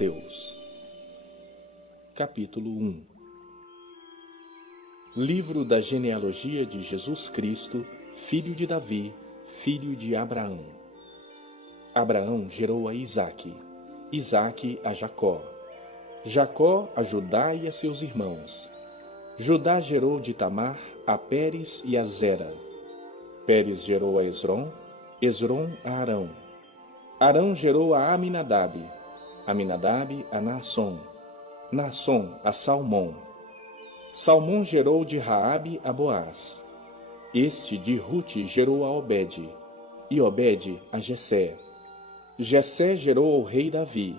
Mateus. Capítulo 1. Livro da genealogia de Jesus Cristo, filho de Davi, filho de Abraão. Abraão gerou a Isaque, Isaque a Jacó, Jacó a Judá e a seus irmãos. Judá gerou de Tamar a Pérez e a Zera. Pérez gerou a Esrom, Esrom a Arão. Arão gerou a Aminadab, Aminadab a Naasson, Naasson a Salmão. Salmão gerou de Raabe a Boaz. Este de Rute gerou a Obed, e Obed a Jessé. Jessé gerou ao rei Davi,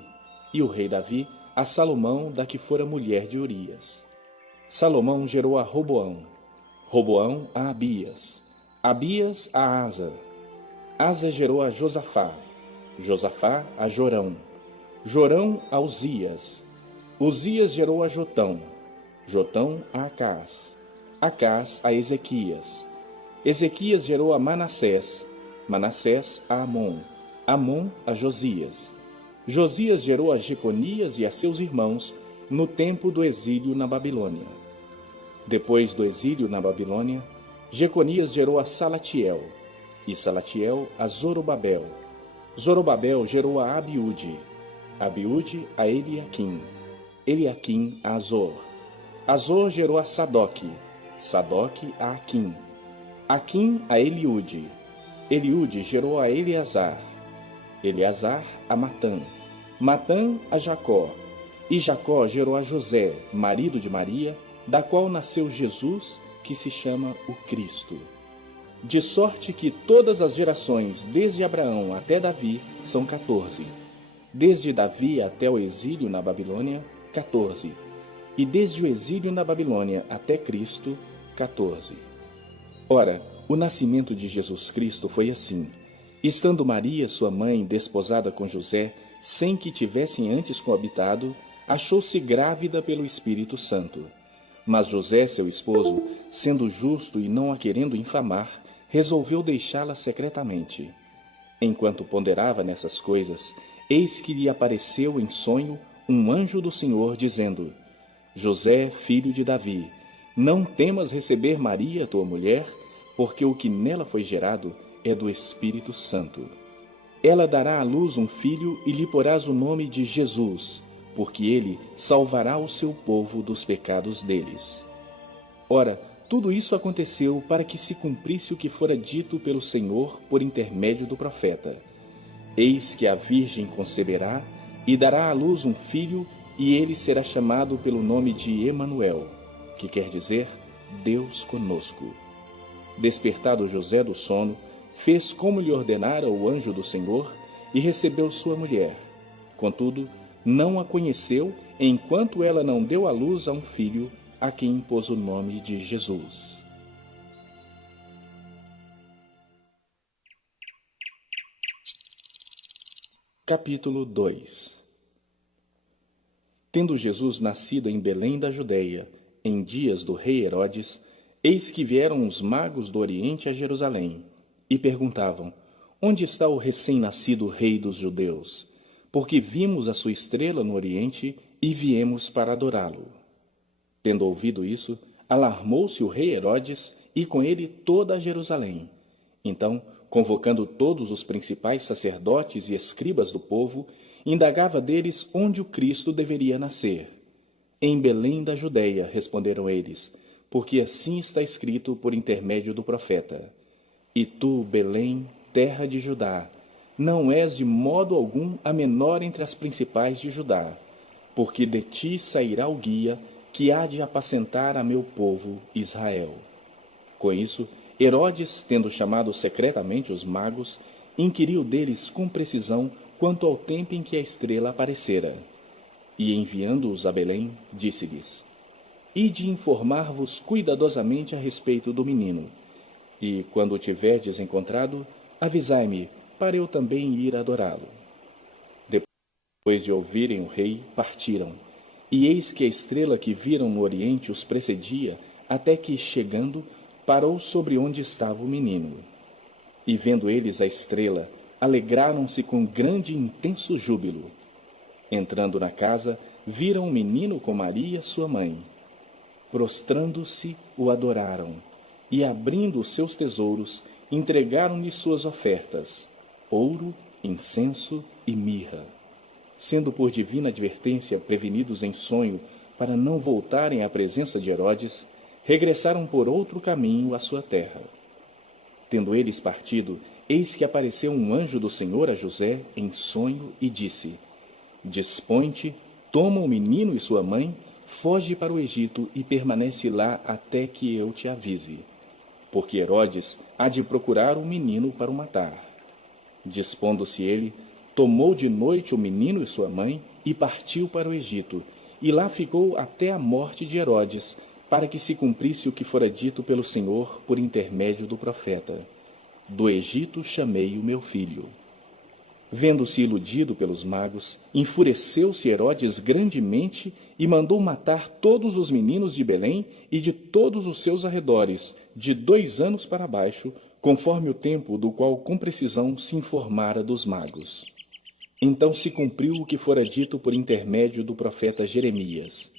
e o rei Davi a Salomão, da que fora mulher de Urias. Salomão gerou a Roboão, Roboão a Abias, Abias a Asa. Asa gerou a Josafá, Josafá a Jorão, Jorão a Uzias. Uzias gerou a Jotão, Jotão a Acás, Acás a Ezequias. Ezequias gerou a Manassés, Manassés a Amon, Amon a Josias. Josias gerou a Jeconias e a seus irmãos no tempo do exílio na Babilônia. Depois do exílio na Babilônia, Jeconias gerou a Salatiel, e Salatiel a Zorobabel. Zorobabel gerou a Abiúde, Abiúde a Eliaquim, Eliaquim a Azor. Azor gerou a Sadoque, Sadoque a Aquim, Aquim a Eliúde. Eliúde gerou a Eleazar, Eleazar a Matã, Matã a Jacó. E Jacó gerou a José, marido de Maria, da qual nasceu Jesus, que se chama o Cristo. De sorte que todas as gerações, desde Abraão até Davi, são 14. Desde Davi até o exílio na Babilônia, 14. E desde o exílio na Babilônia até Cristo, 14. Ora, o nascimento de Jesus Cristo foi assim. Estando Maria, sua mãe, desposada com José, sem que tivessem antes coabitado, achou-se grávida pelo Espírito Santo. Mas José, seu esposo, sendo justo e não a querendo infamar, resolveu deixá-la secretamente. Enquanto ponderava nessas coisas, eis que lhe apareceu em sonho um anjo do Senhor, dizendo: José, filho de Davi, não temas receber Maria, tua mulher, porque o que nela foi gerado é do Espírito Santo. Ela dará à luz um filho e lhe porás o nome de Jesus, porque ele salvará o seu povo dos pecados deles. Ora, tudo isso aconteceu para que se cumprisse o que fora dito pelo Senhor por intermédio do profeta. Eis que a virgem conceberá e dará à luz um filho, e ele será chamado pelo nome de Emanuel, que quer dizer Deus conosco. Despertado José do sono, fez como lhe ordenara o anjo do Senhor e recebeu sua mulher. Contudo, não a conheceu enquanto ela não deu à luz a um filho, a quem impôs o nome de Jesus. Capítulo 2. Tendo Jesus nascido em Belém da Judeia, em dias do rei Herodes, eis que vieram os magos do Oriente a Jerusalém, e perguntavam: Onde está o recém-nascido rei dos judeus? Porque vimos a sua estrela no Oriente e viemos para adorá-lo. Tendo ouvido isso, alarmou-se o rei Herodes e com ele toda a Jerusalém. Então, convocando todos os principais sacerdotes e escribas do povo, indagava deles onde o Cristo deveria nascer. Em Belém da Judeia, responderam eles, porque assim está escrito por intermédio do profeta: E tu, Belém, terra de Judá, não és de modo algum a menor entre as principais de Judá, porque de ti sairá o guia que há de apacentar a meu povo Israel. Com isso, Herodes, tendo chamado secretamente os magos, inquiriu deles com precisão quanto ao tempo em que a estrela aparecera. E enviando-os a Belém, disse-lhes: Ide informar-vos cuidadosamente a respeito do menino, e, quando o tiverdes encontrado, avisai-me, para eu também ir adorá-lo. Depois de ouvirem o rei, partiram. E eis que a estrela que viram no oriente os precedia, até que, chegando, parou sobre onde estava o menino. E vendo eles a estrela, alegraram-se com grande e intenso júbilo. Entrando na casa, viram um menino com Maria, sua mãe. Prostrando-se, o adoraram, e abrindo os seus tesouros, entregaram-lhe suas ofertas, ouro, incenso e mirra. Sendo por divina advertência prevenidos em sonho para não voltarem à presença de Herodes, regressaram por outro caminho à sua terra. Tendo eles partido, eis que apareceu um anjo do Senhor a José em sonho e disse: Dispõe-te, toma o menino e sua mãe, foge para o Egito e permanece lá até que eu te avise, porque Herodes há de procurar o menino para o matar. Dispondo-se ele, tomou de noite o menino e sua mãe e partiu para o Egito, e lá ficou até a morte de Herodes, para que se cumprisse o que fora dito pelo Senhor por intermédio do profeta: Do Egito chamei o meu filho. Vendo-se iludido pelos magos, enfureceu-se Herodes grandemente e mandou matar todos os meninos de Belém e de todos os seus arredores, de 2 anos para baixo, conforme o tempo do qual com precisão se informara dos magos. Então se cumpriu o que fora dito por intermédio do profeta Jeremias.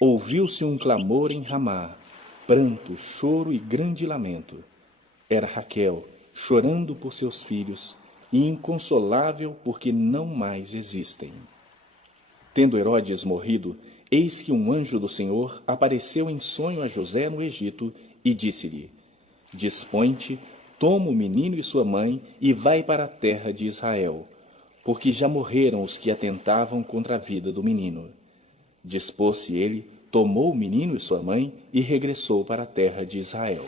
Ouviu-se um clamor em Ramá, pranto, choro e grande lamento. Era Raquel, chorando por seus filhos, e inconsolável porque não mais existem. Tendo Herodes morrido, eis que um anjo do Senhor apareceu em sonho a José no Egito e disse-lhe: Dispõe-te, toma o menino e sua mãe e vai para a terra de Israel, porque já morreram os que atentavam contra a vida do menino. Dispôs-se ele, tomou o menino e sua mãe e regressou para a terra de Israel.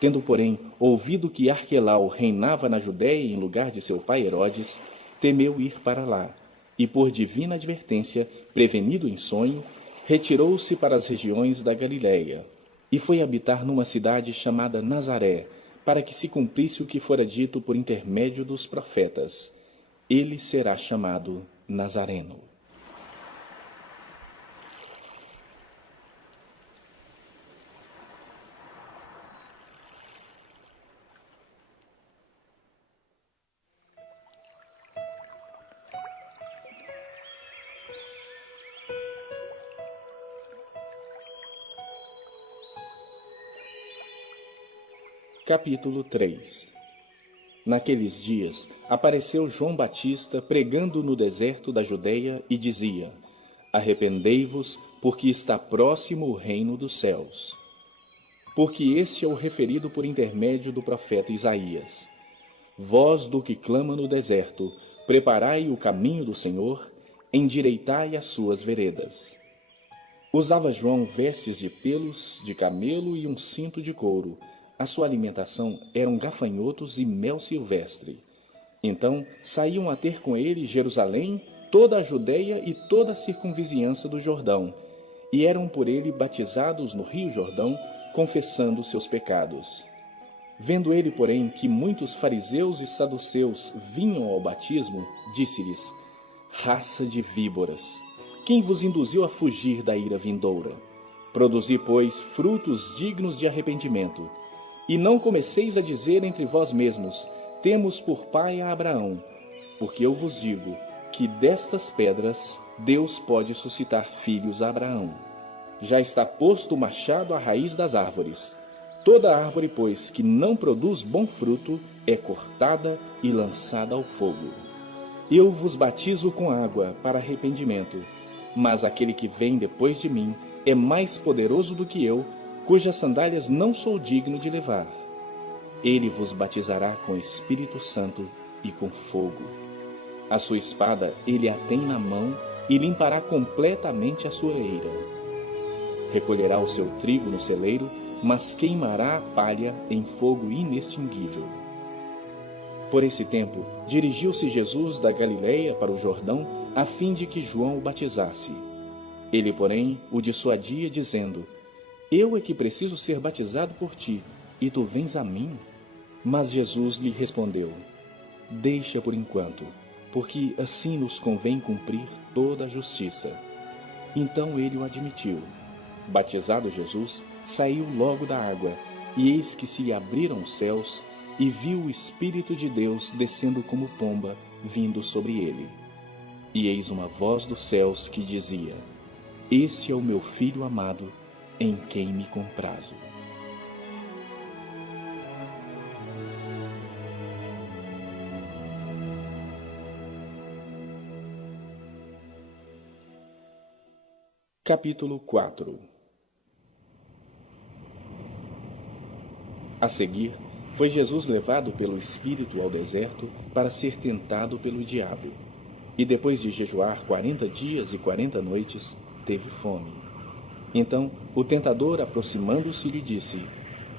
Tendo, porém, ouvido que Arquelau reinava na Judéia em lugar de seu pai Herodes, temeu ir para lá, e por divina advertência, prevenido em sonho, retirou-se para as regiões da Galiléia, e foi habitar numa cidade chamada Nazaré, para que se cumprisse o que fora dito por intermédio dos profetas: ele será chamado Nazareno. Capítulo 3. Naqueles dias, apareceu João Batista pregando no deserto da Judeia e dizia: Arrependei-vos, porque está próximo o reino dos céus. Porque este é o referido por intermédio do profeta Isaías. Voz do que clama no deserto, preparai o caminho do Senhor, endireitai as suas veredas. Usava João vestes de pelos de camelo e um cinto de couro. A sua alimentação eram gafanhotos e mel silvestre. Então saíam a ter com ele Jerusalém, toda a Judeia e toda a circunvizinhança do Jordão, e eram por ele batizados no rio Jordão, confessando seus pecados. Vendo ele, porém, que muitos fariseus e saduceus vinham ao batismo, disse-lhes: Raça de víboras, quem vos induziu a fugir da ira vindoura? Produzi, pois, frutos dignos de arrependimento. E não comeceis a dizer entre vós mesmos: temos por pai a Abraão, porque eu vos digo que destas pedras Deus pode suscitar filhos a Abraão. Já está posto o machado à raiz das árvores. Toda árvore, pois, que não produz bom fruto, é cortada e lançada ao fogo. Eu vos batizo com água para arrependimento, mas aquele que vem depois de mim é mais poderoso do que eu, cujas sandálias não sou digno de levar. Ele vos batizará com Espírito Santo e com fogo. A sua espada ele a tem na mão e limpará completamente a sua eira. Recolherá o seu trigo no celeiro, mas queimará a palha em fogo inextinguível. Por esse tempo, dirigiu-se Jesus da Galiléia para o Jordão, a fim de que João o batizasse. Ele, porém, o dissuadia, dizendo: Eu é que preciso ser batizado por ti, e tu vens a mim? Mas Jesus lhe respondeu: Deixa por enquanto, porque assim nos convém cumprir toda a justiça. Então ele o admitiu. Batizado Jesus, saiu logo da água, e eis que se lhe abriram os céus, e viu o Espírito de Deus descendo como pomba, vindo sobre ele. E eis uma voz dos céus que dizia: Este é o meu Filho amado, em quem me comprazo. Capítulo 4. A seguir, foi Jesus levado pelo Espírito ao deserto para ser tentado pelo diabo. E depois de jejuar 40 dias e 40 noites, teve fome. Então o tentador, aproximando-se, lhe disse: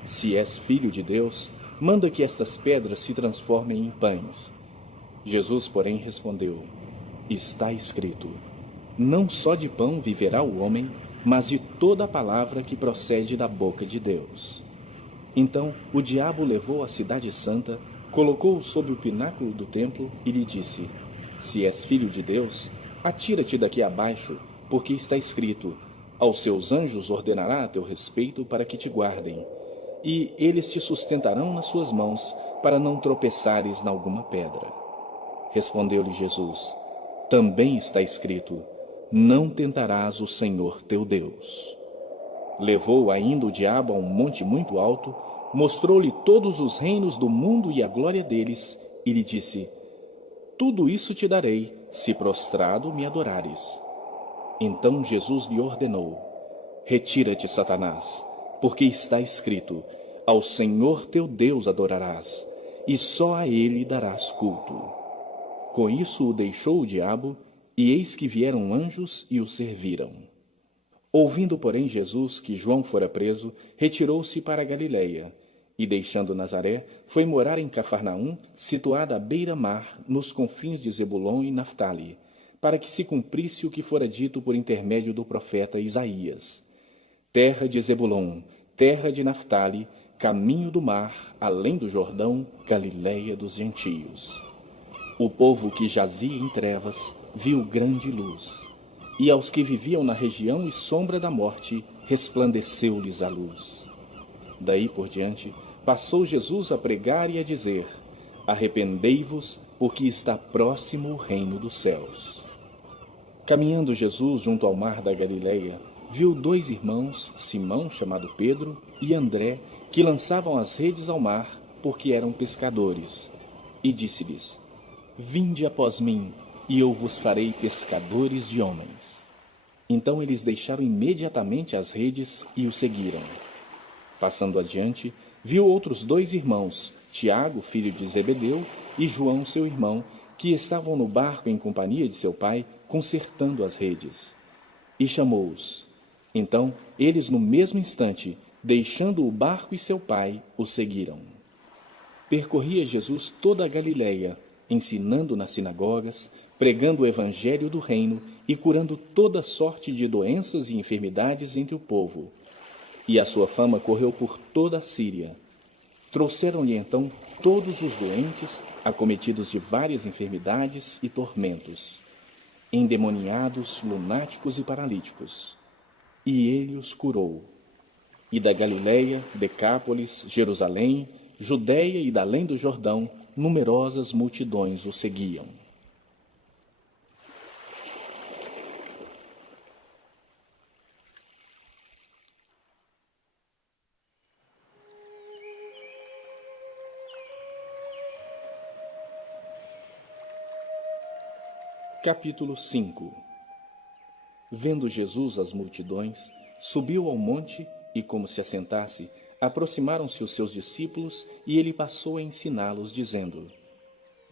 Se és filho de Deus, manda que estas pedras se transformem em pães. Jesus, porém, respondeu: Está escrito: Não só de pão viverá o homem, mas de toda a palavra que procede da boca de Deus. Então o diabo o levou à cidade santa, colocou-o sob o pináculo do templo e lhe disse: Se és filho de Deus, atira-te daqui abaixo, porque está escrito: Aos seus anjos ordenará a teu respeito para que te guardem, e eles te sustentarão nas suas mãos, para não tropeçares na alguma pedra. Respondeu-lhe Jesus: Também está escrito: Não tentarás o Senhor teu Deus. Levou ainda o diabo a um monte muito alto, mostrou-lhe todos os reinos do mundo e a glória deles, e lhe disse: Tudo isso te darei, se prostrado me adorares. Então Jesus lhe ordenou: Retira-te, Satanás, porque está escrito: Ao Senhor teu Deus adorarás, e só a ele darás culto. Com isso o deixou o diabo, e eis que vieram anjos e o serviram. Ouvindo, porém, Jesus que João fora preso, retirou-se para a Galiléia, e deixando Nazaré, foi morar em Cafarnaum, situada à beira-mar, nos confins de Zebulon e Naftali, para que se cumprisse o que fora dito por intermédio do profeta Isaías: Terra de Zebulon, terra de Naftali, caminho do mar, além do Jordão, Galiléia dos gentios. O povo que jazia em trevas viu grande luz, e aos que viviam na região e sombra da morte, resplandeceu-lhes a luz. Daí por diante, passou Jesus a pregar e a dizer: Arrependei-vos, porque está próximo o reino dos céus. Caminhando Jesus junto ao mar da Galileia, viu 2 irmãos, Simão, chamado Pedro, e André, que lançavam as redes ao mar, porque eram pescadores. E disse-lhes: Vinde após mim, e eu vos farei pescadores de homens. Então eles deixaram imediatamente as redes e o seguiram. Passando adiante, viu outros 2 irmãos, Tiago, filho de Zebedeu, e João, seu irmão, que estavam no barco em companhia de seu pai, consertando as redes. E chamou-os. Então, eles, no mesmo instante, deixando o barco e seu pai, o seguiram. Percorria Jesus toda a Galiléia, ensinando nas sinagogas, pregando o evangelho do reino e curando toda sorte de doenças e enfermidades entre o povo. E a sua fama correu por toda a Síria. Trouxeram-lhe então todos os doentes, acometidos de várias enfermidades e tormentos, endemoniados, lunáticos e paralíticos. E ele os curou. E da Galiléia, Decápolis, Jerusalém, Judéia e da além do Jordão, numerosas multidões o seguiam. Capítulo 5. Vendo Jesus as multidões, subiu ao monte e, como se assentasse, aproximaram-se os seus discípulos e ele passou a ensiná-los, dizendo: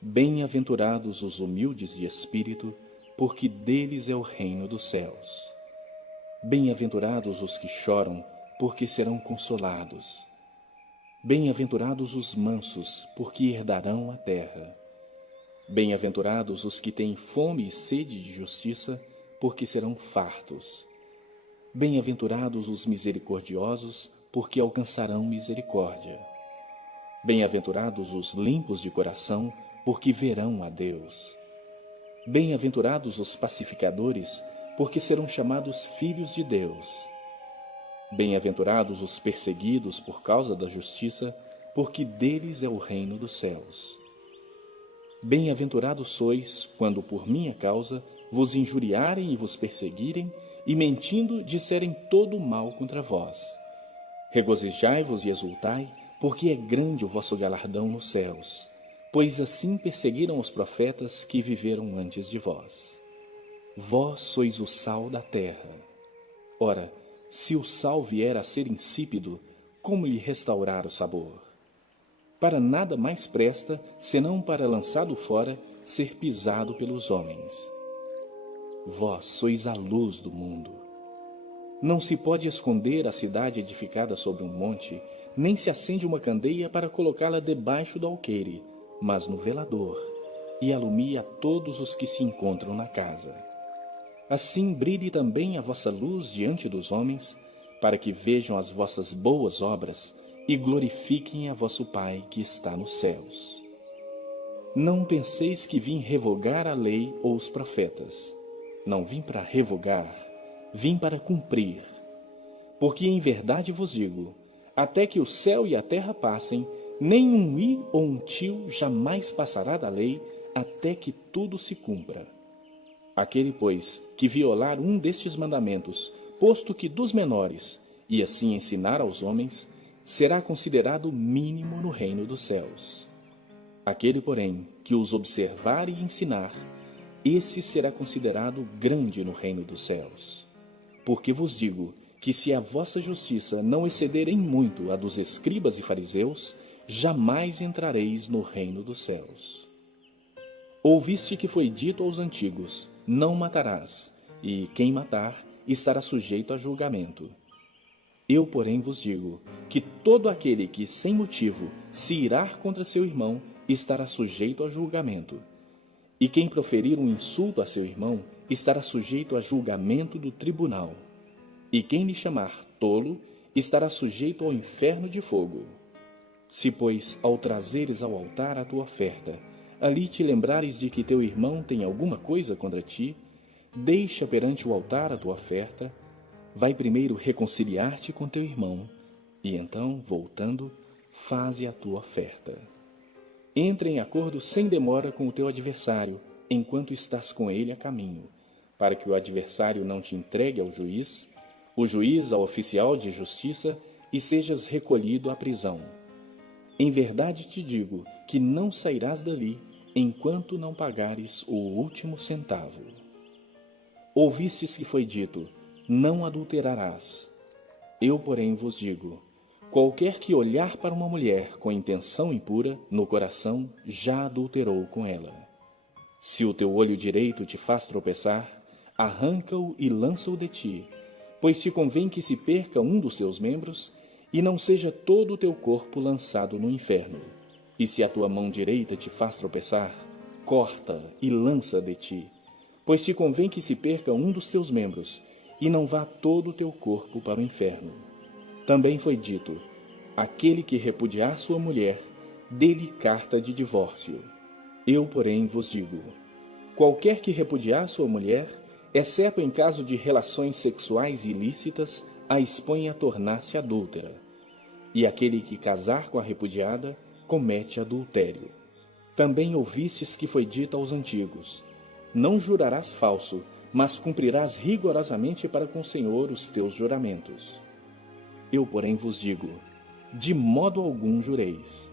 Bem-aventurados os humildes de espírito, porque deles é o reino dos céus. Bem-aventurados os que choram, porque serão consolados. Bem-aventurados os mansos, porque herdarão a terra. Bem-aventurados os que têm fome e sede de justiça, porque serão fartos. Bem-aventurados os misericordiosos, porque alcançarão misericórdia. Bem-aventurados os limpos de coração, porque verão a Deus. Bem-aventurados os pacificadores, porque serão chamados filhos de Deus. Bem-aventurados os perseguidos por causa da justiça, porque deles é o reino dos céus. Bem-aventurados sois, quando por minha causa vos injuriarem e vos perseguirem, e mentindo disserem todo o mal contra vós. Regozijai-vos e exultai, porque é grande o vosso galardão nos céus, pois assim perseguiram os profetas que viveram antes de vós. Vós sois o sal da terra. Ora, se o sal vier a ser insípido, como lhe restaurar o sabor? Para nada mais presta, senão para, lançado fora, ser pisado pelos homens. Vós sois a luz do mundo. Não se pode esconder a cidade edificada sobre um monte, nem se acende uma candeia para colocá-la debaixo do alqueire, mas no velador, e alumia a todos os que se encontram na casa. Assim brilhe também a vossa luz diante dos homens, para que vejam as vossas boas obras e glorifiquem a vosso Pai que está nos céus. Não penseis que vim revogar a lei ou os profetas. Não vim para revogar, vim para cumprir. Porque em verdade vos digo, até que o céu e a terra passem, nem um i ou um tio jamais passará da lei, até que tudo se cumpra. Aquele, pois, que violar um destes mandamentos, posto que dos menores, e assim ensinar aos homens, será considerado mínimo no reino dos céus. Aquele, porém, que os observar e ensinar, esse será considerado grande no reino dos céus. Porque vos digo que se a vossa justiça não exceder em muito a dos escribas e fariseus, jamais entrareis no reino dos céus. Ouviste que foi dito aos antigos, não matarás, e quem matar estará sujeito a julgamento. Eu, porém, vos digo que todo aquele que, sem motivo, se irar contra seu irmão, estará sujeito a julgamento. E quem proferir um insulto a seu irmão, estará sujeito a julgamento do tribunal. E quem lhe chamar tolo, estará sujeito ao inferno de fogo. Se, pois, ao trazeres ao altar a tua oferta, ali te lembrares de que teu irmão tem alguma coisa contra ti, deixa perante o altar a tua oferta, vai primeiro reconciliar-te com teu irmão, e então, voltando, faze a tua oferta. Entra em acordo sem demora com o teu adversário, enquanto estás com ele a caminho, para que o adversário não te entregue ao juiz, o juiz ao oficial de justiça, e sejas recolhido à prisão. Em verdade te digo que não sairás dali, enquanto não pagares o último centavo. Ouvistes que foi dito, não adulterarás. Eu, porém, vos digo, qualquer que olhar para uma mulher com intenção impura, no coração já adulterou com ela. Se o teu olho direito te faz tropeçar, arranca-o e lança-o de ti, pois te convém que se perca um dos teus membros, e não seja todo o teu corpo lançado no inferno. E se a tua mão direita te faz tropeçar, corta e lança de ti, pois te convém que se perca um dos teus membros, e não vá todo o teu corpo para o inferno. Também foi dito, aquele que repudiar sua mulher, dê-lhe carta de divórcio. Eu, porém, vos digo, qualquer que repudiar sua mulher, exceto em caso de relações sexuais ilícitas, a expõe a tornar-se adúltera. E aquele que casar com a repudiada, comete adultério. Também ouvistes que foi dito aos antigos, não jurarás falso, mas cumprirás rigorosamente para com o Senhor os teus juramentos. Eu, porém, vos digo, de modo algum jureis,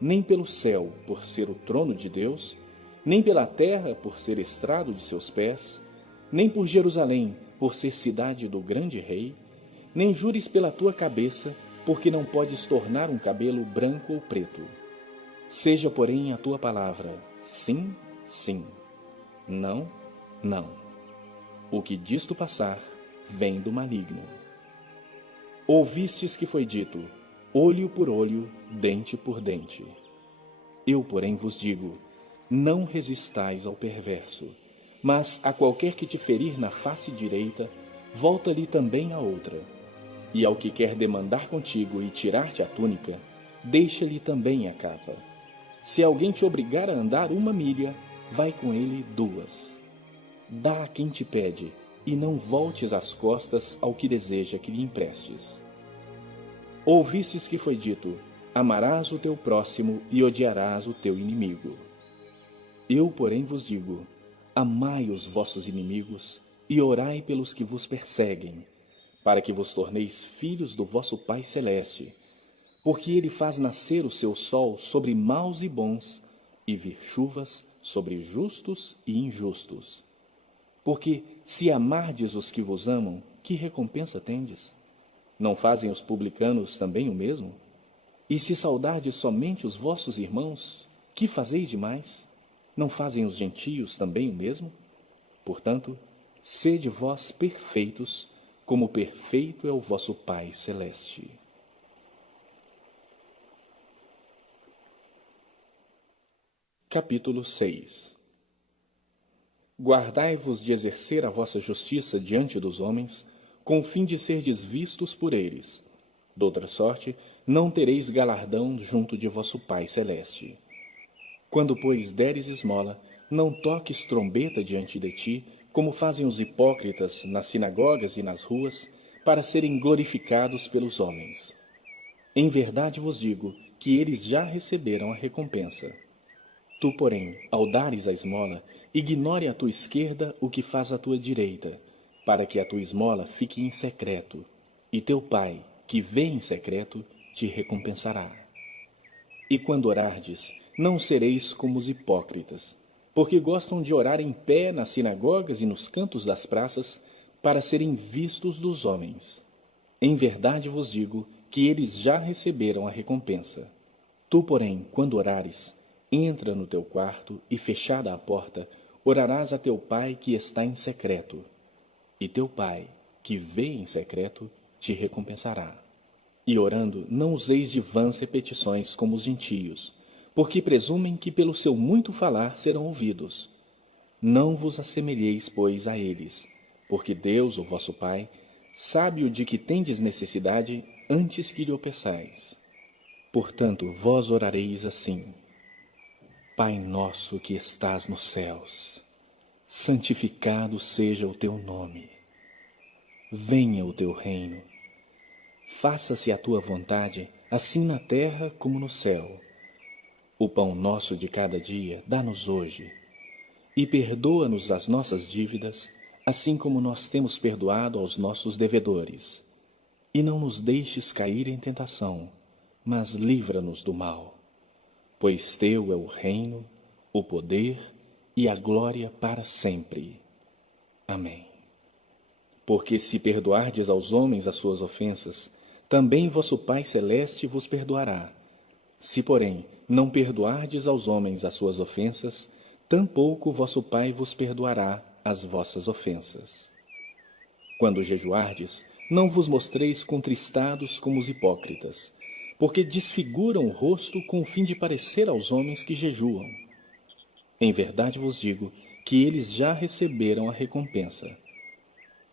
nem pelo céu, por ser o trono de Deus, nem pela terra, por ser estrado de seus pés, nem por Jerusalém, por ser cidade do grande rei, nem jures pela tua cabeça, porque não podes tornar um cabelo branco ou preto. Seja, porém, a tua palavra sim, sim, não, não. O que disto passar vem do maligno. Ouvistes que foi dito, olho por olho, dente por dente. Eu, porém, vos digo, não resistais ao perverso, mas a qualquer que te ferir na face direita, volta-lhe também a outra. E ao que quer demandar contigo e tirar-te a túnica, deixa-lhe também a capa. Se alguém te obrigar a andar 1 milha, vai com ele 2. Dá a quem te pede, e não voltes as costas ao que deseja que lhe emprestes. Ouvistes que foi dito, amarás o teu próximo e odiarás o teu inimigo. Eu, porém, vos digo, amai os vossos inimigos e orai pelos que vos perseguem, para que vos torneis filhos do vosso Pai Celeste, porque ele faz nascer o seu sol sobre maus e bons, e vir chuvas sobre justos e injustos. Porque, se amardes os que vos amam, que recompensa tendes? Não fazem os publicanos também o mesmo? E se saudardes somente os vossos irmãos, que fazeis demais? Não fazem os gentios também o mesmo? Portanto, sede vós perfeitos, como perfeito é o vosso Pai Celeste. Capítulo 6. Guardai-vos de exercer a vossa justiça diante dos homens, com o fim de serdes vistos por eles. Doutra sorte, não tereis galardão junto de vosso Pai Celeste. Quando, pois, deres esmola, não toques trombeta diante de ti, como fazem os hipócritas nas sinagogas e nas ruas, para serem glorificados pelos homens. Em verdade vos digo que eles já receberam a recompensa. Tu, porém, ao dares a esmola, ignore à tua esquerda o que faz a tua direita, para que a tua esmola fique em secreto, e teu Pai, que vê em secreto, te recompensará. E quando orardes, não sereis como os hipócritas, porque gostam de orar em pé nas sinagogas e nos cantos das praças, para serem vistos dos homens. Em verdade vos digo que eles já receberam a recompensa. Tu, porém, quando orares, entra no teu quarto e, fechada a porta, orarás a teu Pai que está em secreto. E teu Pai, que vê em secreto, te recompensará. E orando, não useis de vãs repetições como os gentios, porque presumem que pelo seu muito falar serão ouvidos. Não vos assemelheis, pois, a eles, porque Deus, o vosso Pai, sabe o de que tendes necessidade antes que lhe o peçais. Portanto, vós orareis assim: Pai nosso que estás nos céus, santificado seja o teu nome. Venha o teu reino. Faça-se a tua vontade, assim na terra como no céu. O pão nosso de cada dia dá-nos hoje. E perdoa-nos as nossas dívidas, assim como nós temos perdoado aos nossos devedores. E não nos deixes cair em tentação, mas livra-nos do mal. Pois teu é o reino, o poder e a glória para sempre. Amém. Porque se perdoardes aos homens as suas ofensas, também vosso Pai Celeste vos perdoará. Se, porém, não perdoardes aos homens as suas ofensas, tampouco vosso Pai vos perdoará as vossas ofensas. Quando jejuardes, não vos mostreis contristados como os hipócritas, porque desfiguram o rosto com o fim de parecer aos homens que jejuam. Em verdade vos digo que eles já receberam a recompensa.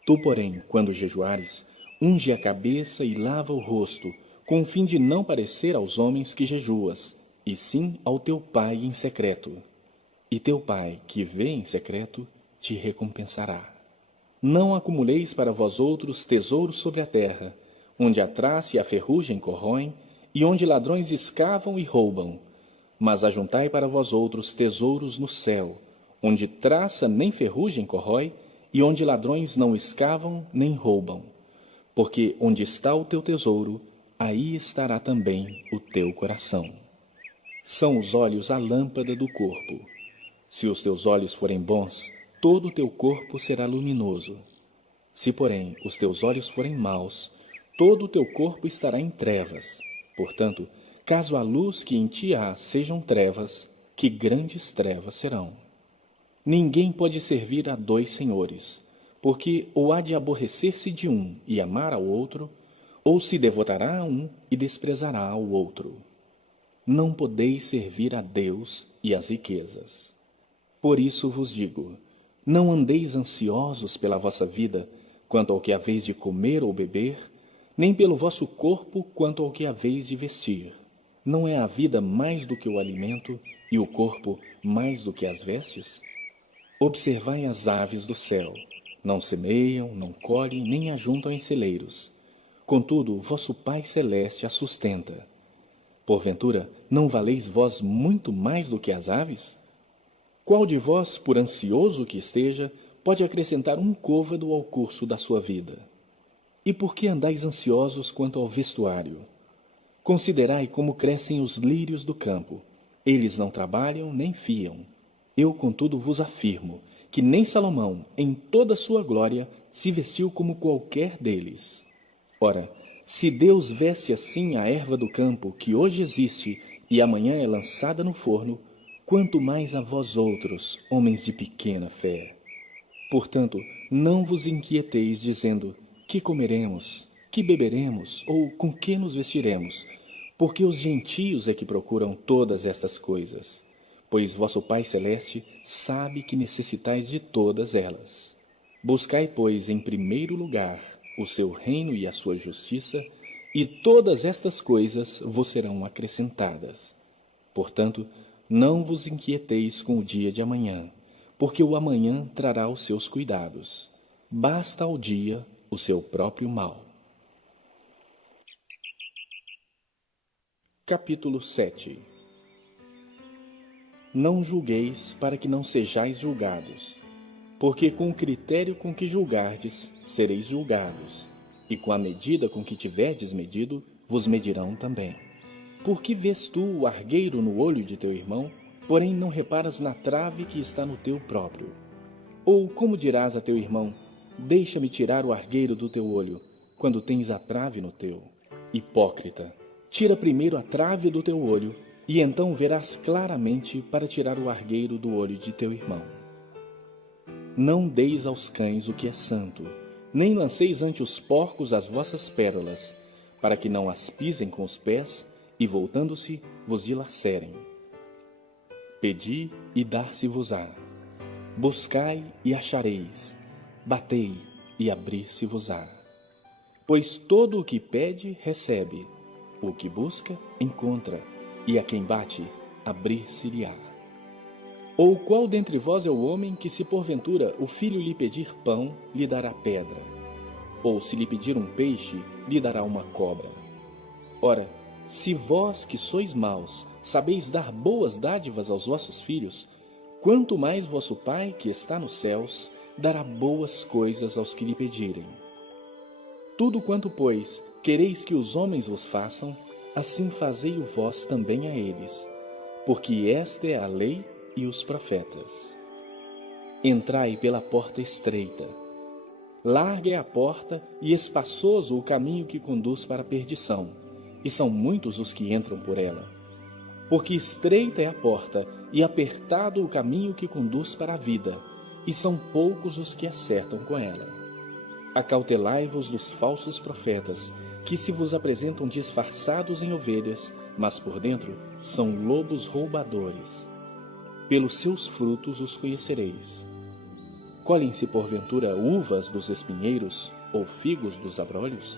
Tu, porém, quando jejuares, unge a cabeça e lava o rosto, com o fim de não parecer aos homens que jejuas, e sim ao teu Pai em secreto. E teu Pai, que vê em secreto, te recompensará. Não acumuleis para vós outros tesouros sobre a terra, onde a traça e a ferrugem corroem, e onde ladrões escavam e roubam. Mas ajuntai para vós outros tesouros no céu, onde traça nem ferrugem corrói, e onde ladrões não escavam nem roubam. Porque onde está o teu tesouro, aí estará também o teu coração. São os olhos a lâmpada do corpo. Se os teus olhos forem bons, todo o teu corpo será luminoso. Se, porém, os teus olhos forem maus, todo o teu corpo estará em trevas. Portanto, caso a luz que em ti há sejam trevas, que grandes trevas serão. Ninguém pode servir a dois senhores, porque ou há de aborrecer-se de um e amar ao outro, ou se devotará a um e desprezará ao outro. Não podeis servir a Deus e às riquezas. Por isso vos digo, não andeis ansiosos pela vossa vida, quanto ao que haveis de comer ou beber, nem pelo vosso corpo quanto ao que haveis de vestir. Não é a vida mais do que o alimento, e o corpo mais do que as vestes? Observai as aves do céu. Não semeiam, não colhem, nem ajuntam em celeiros. Contudo, vosso Pai Celeste as sustenta. Porventura, não valeis vós muito mais do que as aves? Qual de vós, por ansioso que esteja, pode acrescentar um côvado ao curso da sua vida? E por que andais ansiosos quanto ao vestuário? Considerai como crescem os lírios do campo. Eles não trabalham nem fiam. Eu, contudo, vos afirmo que nem Salomão, em toda a sua glória, se vestiu como qualquer deles. Ora, se Deus veste assim a erva do campo, que hoje existe e amanhã é lançada no forno, quanto mais a vós outros, homens de pequena fé. Portanto, não vos inquieteis dizendo: que comeremos, que beberemos, ou com que nos vestiremos? Porque os gentios é que procuram todas estas coisas. Pois vosso Pai Celeste sabe que necessitais de todas elas. Buscai, pois, em primeiro lugar o seu reino e a sua justiça, e todas estas coisas vos serão acrescentadas. Portanto, não vos inquieteis com o dia de amanhã, porque o amanhã trará os seus cuidados. Basta ao dia o seu próprio mal. Capítulo 7. Não julgueis para que não sejais julgados, porque com o critério com que julgardes, sereis julgados, e com a medida com que tiverdes medido, vos medirão também. Por que vês tu o argueiro no olho de teu irmão, porém não reparas na trave que está no teu próprio? Ou como dirás a teu irmão: deixa-me tirar o argueiro do teu olho, quando tens a trave no teu? Hipócrita, tira primeiro a trave do teu olho, e então verás claramente para tirar o argueiro do olho de teu irmão. Não deis aos cães o que é santo, nem lanceis ante os porcos as vossas pérolas, para que não as pisem com os pés, e voltando-se, vos dilacerem. Pedi e dar-se-vos-á. Buscai e achareis. Batei e abrir-se-vos-á. Pois todo o que pede, recebe. O que busca, encontra. E a quem bate, abrir-se-lhe-á. Ou qual dentre vós é o homem que, se porventura o filho lhe pedir pão, lhe dará pedra? Ou se lhe pedir um peixe, lhe dará uma cobra? Ora, se vós que sois maus, sabeis dar boas dádivas aos vossos filhos, quanto mais vosso Pai, que está nos céus, dará boas coisas aos que lhe pedirem. Tudo quanto, pois, quereis que os homens vos façam, assim fazei-o vós também a eles, porque esta é a lei e os profetas. Entrai pela porta estreita. Larga é a porta e espaçoso o caminho que conduz para a perdição, e são muitos os que entram por ela. Porque estreita é a porta e apertado o caminho que conduz para a vida, e são poucos os que acertam com ela. Acautelai-vos dos falsos profetas, que se vos apresentam disfarçados em ovelhas, mas por dentro são lobos roubadores. Pelos seus frutos os conhecereis. Colhem-se porventura uvas dos espinheiros, ou figos dos abrolhos?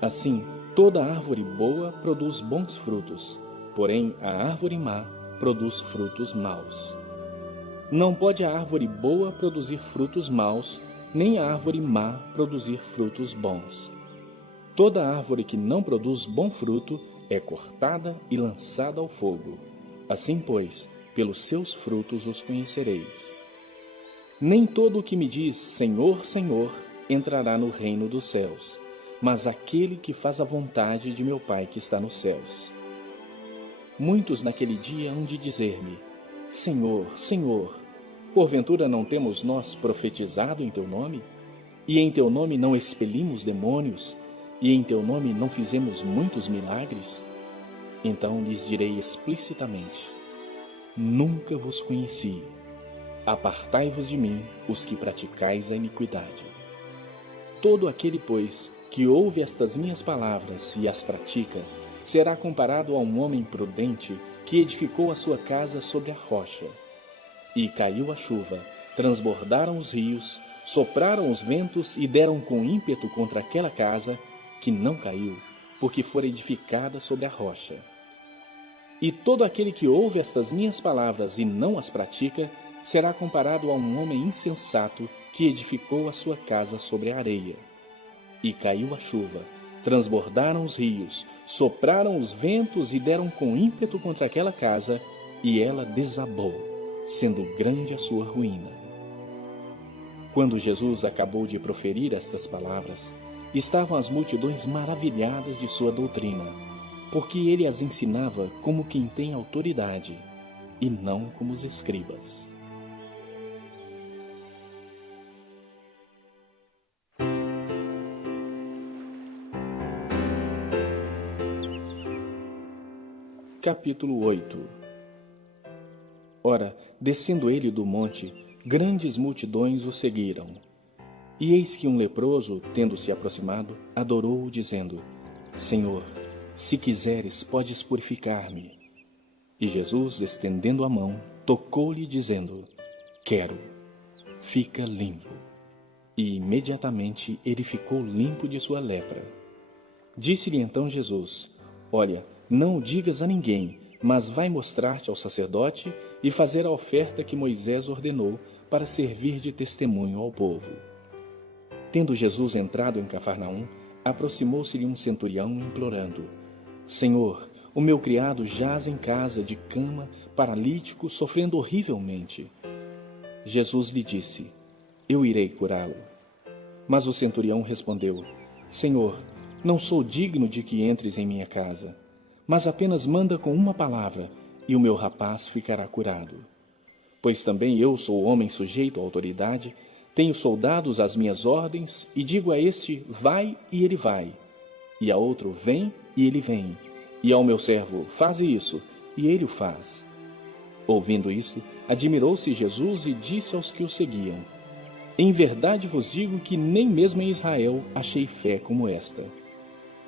Assim, toda árvore boa produz bons frutos, porém a árvore má produz frutos maus. Não pode a árvore boa produzir frutos maus, nem a árvore má produzir frutos bons. Toda árvore que não produz bom fruto é cortada e lançada ao fogo. Assim, pois, pelos seus frutos os conhecereis. Nem todo o que me diz Senhor, Senhor, entrará no reino dos céus, mas aquele que faz a vontade de meu Pai que está nos céus. Muitos naquele dia hão de dizer-me: Senhor, Senhor, porventura não temos nós profetizado em teu nome? E em teu nome não expelimos demônios? E em teu nome não fizemos muitos milagres? Então lhes direi explicitamente: nunca vos conheci. Apartai-vos de mim, os que praticais a iniquidade. Todo aquele, pois, que ouve estas minhas palavras e as pratica, será comparado a um homem prudente que edificou a sua casa sobre a rocha. E caiu a chuva, transbordaram os rios, sopraram os ventos e deram com ímpeto contra aquela casa, que não caiu, porque fora edificada sobre a rocha. E todo aquele que ouve estas minhas palavras e não as pratica, será comparado a um homem insensato que edificou a sua casa sobre a areia. E caiu a chuva, transbordaram os rios, sopraram os ventos e deram com ímpeto contra aquela casa, e ela desabou, sendo grande a sua ruína. Quando Jesus acabou de proferir estas palavras, estavam as multidões maravilhadas de sua doutrina, porque ele as ensinava como quem tem autoridade, e não como os escribas. Capítulo 8. Ora, descendo ele do monte, grandes multidões o seguiram. E eis que um leproso, tendo-se aproximado, adorou-o, dizendo: Senhor, se quiseres, podes purificar-me. E Jesus, estendendo a mão, tocou-lhe, dizendo: Quero, fica limpo. E imediatamente ele ficou limpo de sua lepra. Disse-lhe então Jesus: Olha, não o digas a ninguém, mas vai mostrar-te ao sacerdote e fazer a oferta que Moisés ordenou para servir de testemunho ao povo. Tendo Jesus entrado em Cafarnaum, aproximou-se-lhe um centurião, implorando: Senhor, o meu criado jaz em casa de cama, paralítico, sofrendo horrivelmente. Jesus lhe disse: Eu irei curá-lo. Mas o centurião respondeu: Senhor, não sou digno de que entres em minha casa, mas apenas manda com uma palavra, e o meu rapaz ficará curado. Pois também eu sou homem sujeito à autoridade, tenho soldados às minhas ordens, e digo a este: vai, e ele vai, e a outro: vem, e ele vem, e ao meu servo: faze isso, e ele o faz. Ouvindo isto, admirou-se Jesus e disse aos que o seguiam: Em verdade vos digo que nem mesmo em Israel achei fé como esta.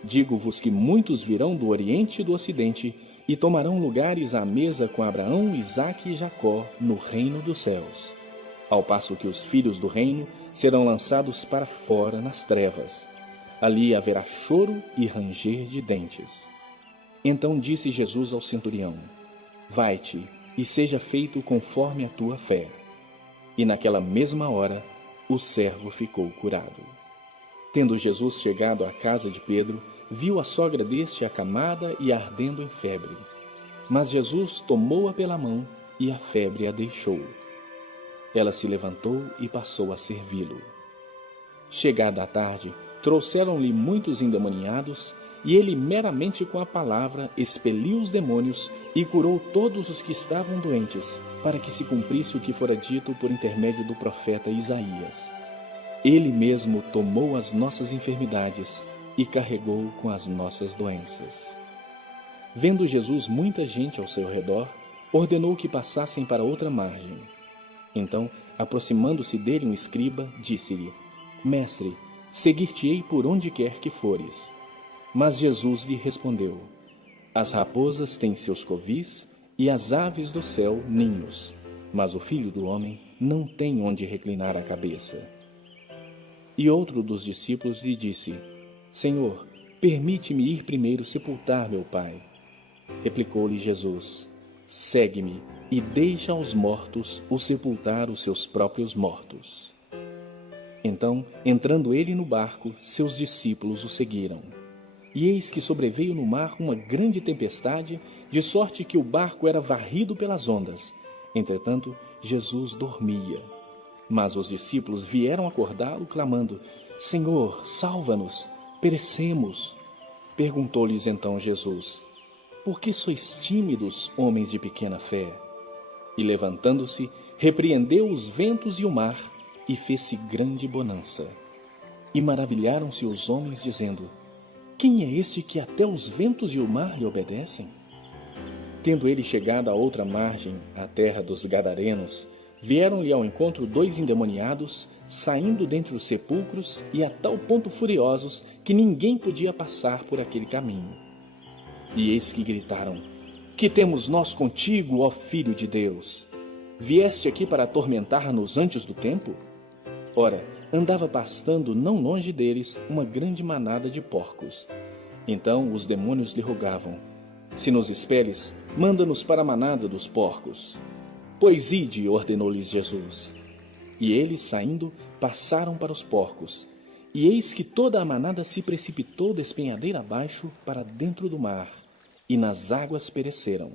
Digo-vos que muitos virão do Oriente e do Ocidente e tomarão lugares à mesa com Abraão, Isaque e Jacó no reino dos céus, ao passo que os filhos do reino serão lançados para fora nas trevas. Ali haverá choro e ranger de dentes. Então disse Jesus ao centurião: Vai-te, e seja feito conforme a tua fé. E naquela mesma hora o servo ficou curado. Tendo Jesus chegado à casa de Pedro, viu a sogra deste acamada e ardendo em febre. Mas Jesus tomou-a pela mão e a febre a deixou. Ela se levantou e passou a servi-lo. Chegada a tarde, trouxeram-lhe muitos endemoniados, e ele meramente com a palavra expeliu os demônios e curou todos os que estavam doentes, para que se cumprisse o que fora dito por intermédio do profeta Isaías. Ele mesmo tomou as nossas enfermidades e carregou com as nossas doenças. Vendo Jesus muita gente ao seu redor, ordenou que passassem para outra margem. Então, aproximando-se dele um escriba, disse-lhe: Mestre, seguir-te-ei por onde quer que fores. Mas Jesus lhe respondeu: As raposas têm seus covis e as aves do céu ninhos, mas o Filho do Homem não tem onde reclinar a cabeça. E outro dos discípulos lhe disse: Senhor, permite-me ir primeiro sepultar meu pai. Replicou-lhe Jesus: Segue-me e deixa aos mortos o sepultar os seus próprios mortos. Então, entrando ele no barco, seus discípulos o seguiram. E eis que sobreveio no mar uma grande tempestade, de sorte que o barco era varrido pelas ondas. Entretanto, Jesus dormia. Mas os discípulos vieram acordá-lo, clamando: Senhor, salva-nos, perecemos. Perguntou-lhes então Jesus: Por que sois tímidos, homens de pequena fé? E levantando-se, repreendeu os ventos e o mar, e fez-se grande bonança. E maravilharam-se os homens, dizendo: Quem é este que até os ventos e o mar lhe obedecem? Tendo ele chegado à outra margem, à terra dos Gadarenos, vieram-lhe ao encontro 2 endemoniados, saindo dentre os sepulcros, e a tal ponto furiosos que ninguém podia passar por aquele caminho. E eis que gritaram: Que temos nós contigo, ó Filho de Deus? Vieste aqui para atormentar-nos antes do tempo? Ora, andava pastando não longe deles uma grande manada de porcos. Então os demônios lhe rogavam: Se nos esperes, manda-nos para a manada dos porcos. Pois ide, ordenou-lhes Jesus. E eles, saindo, passaram para os porcos. E eis que toda a manada se precipitou despenhadeira abaixo para dentro do mar, e nas águas pereceram.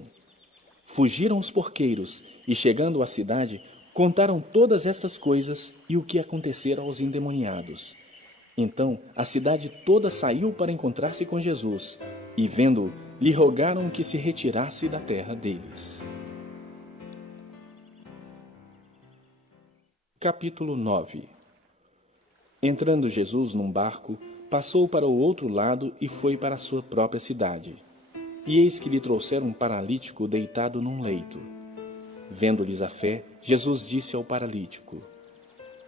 Fugiram os porqueiros e, chegando à cidade, contaram todas estas coisas e o que acontecera aos endemoniados. Então a cidade toda saiu para encontrar-se com Jesus e, vendo-o, lhe rogaram que se retirasse da terra deles. Capítulo 9. Entrando Jesus num barco, passou para o outro lado e foi para a sua própria cidade. E eis que lhe trouxeram um paralítico deitado num leito. Vendo-lhes a fé, Jesus disse ao paralítico: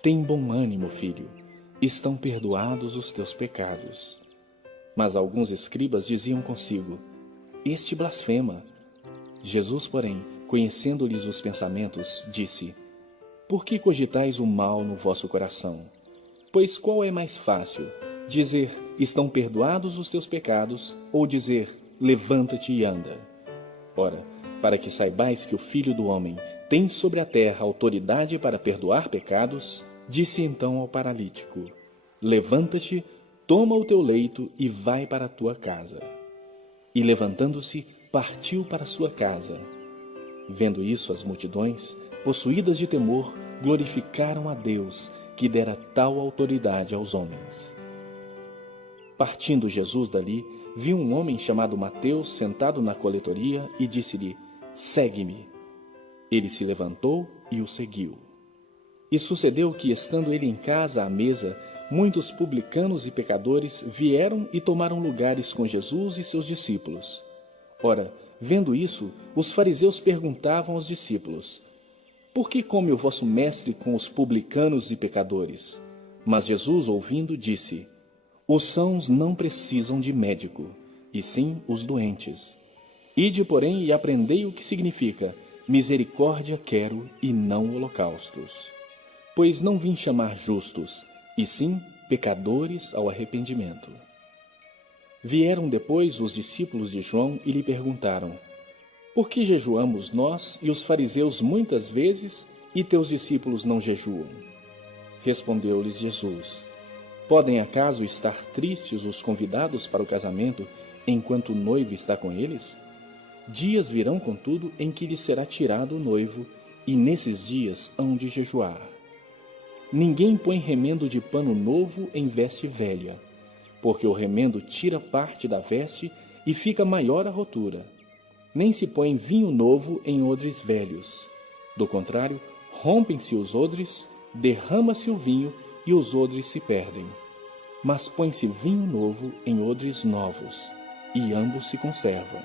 Tem bom ânimo, filho, estão perdoados os teus pecados. Mas alguns escribas diziam consigo: Este blasfema. Jesus, porém, conhecendo-lhes os pensamentos, disse: Por que cogitais o mal no vosso coração? Pois qual é mais fácil, dizer: Estão perdoados os teus pecados, ou dizer: Levanta-te e anda? Ora, para que saibais que o Filho do Homem tem sobre a terra autoridade para perdoar pecados, disse então ao paralítico: Levanta-te, toma o teu leito e vai para a tua casa. E levantando-se, partiu para a sua casa. Vendo isso, as multidões, possuídas de temor, glorificaram a Deus, que dera tal autoridade aos homens. Partindo Jesus dali, viu um homem chamado Mateus sentado na coletoria e disse-lhe: Segue-me. Ele se levantou e o seguiu. E sucedeu que, estando ele em casa à mesa, muitos publicanos e pecadores vieram e tomaram lugares com Jesus e seus discípulos. Ora, vendo isso, os fariseus perguntavam aos discípulos: Por que come o vosso mestre com os publicanos e pecadores? Mas Jesus, ouvindo, disse: Os sãos não precisam de médico, e sim os doentes. Ide, porém, e aprendei o que significa: misericórdia quero e não holocaustos. Pois não vim chamar justos, e sim pecadores ao arrependimento. Vieram depois os discípulos de João e lhe perguntaram: Por que jejuamos nós e os fariseus muitas vezes, e teus discípulos não jejuam? Respondeu-lhes Jesus: Podem acaso estar tristes os convidados para o casamento, enquanto o noivo está com eles? Dias virão, contudo, em que lhes será tirado o noivo, e nesses dias hão de jejuar. Ninguém põe remendo de pano novo em veste velha, porque o remendo tira parte da veste e fica maior a rotura. Nem se põe vinho novo em odres velhos. Do contrário, rompem-se os odres, derrama-se o vinho e os odres se perdem. Mas põe-se vinho novo em odres novos, e ambos se conservam.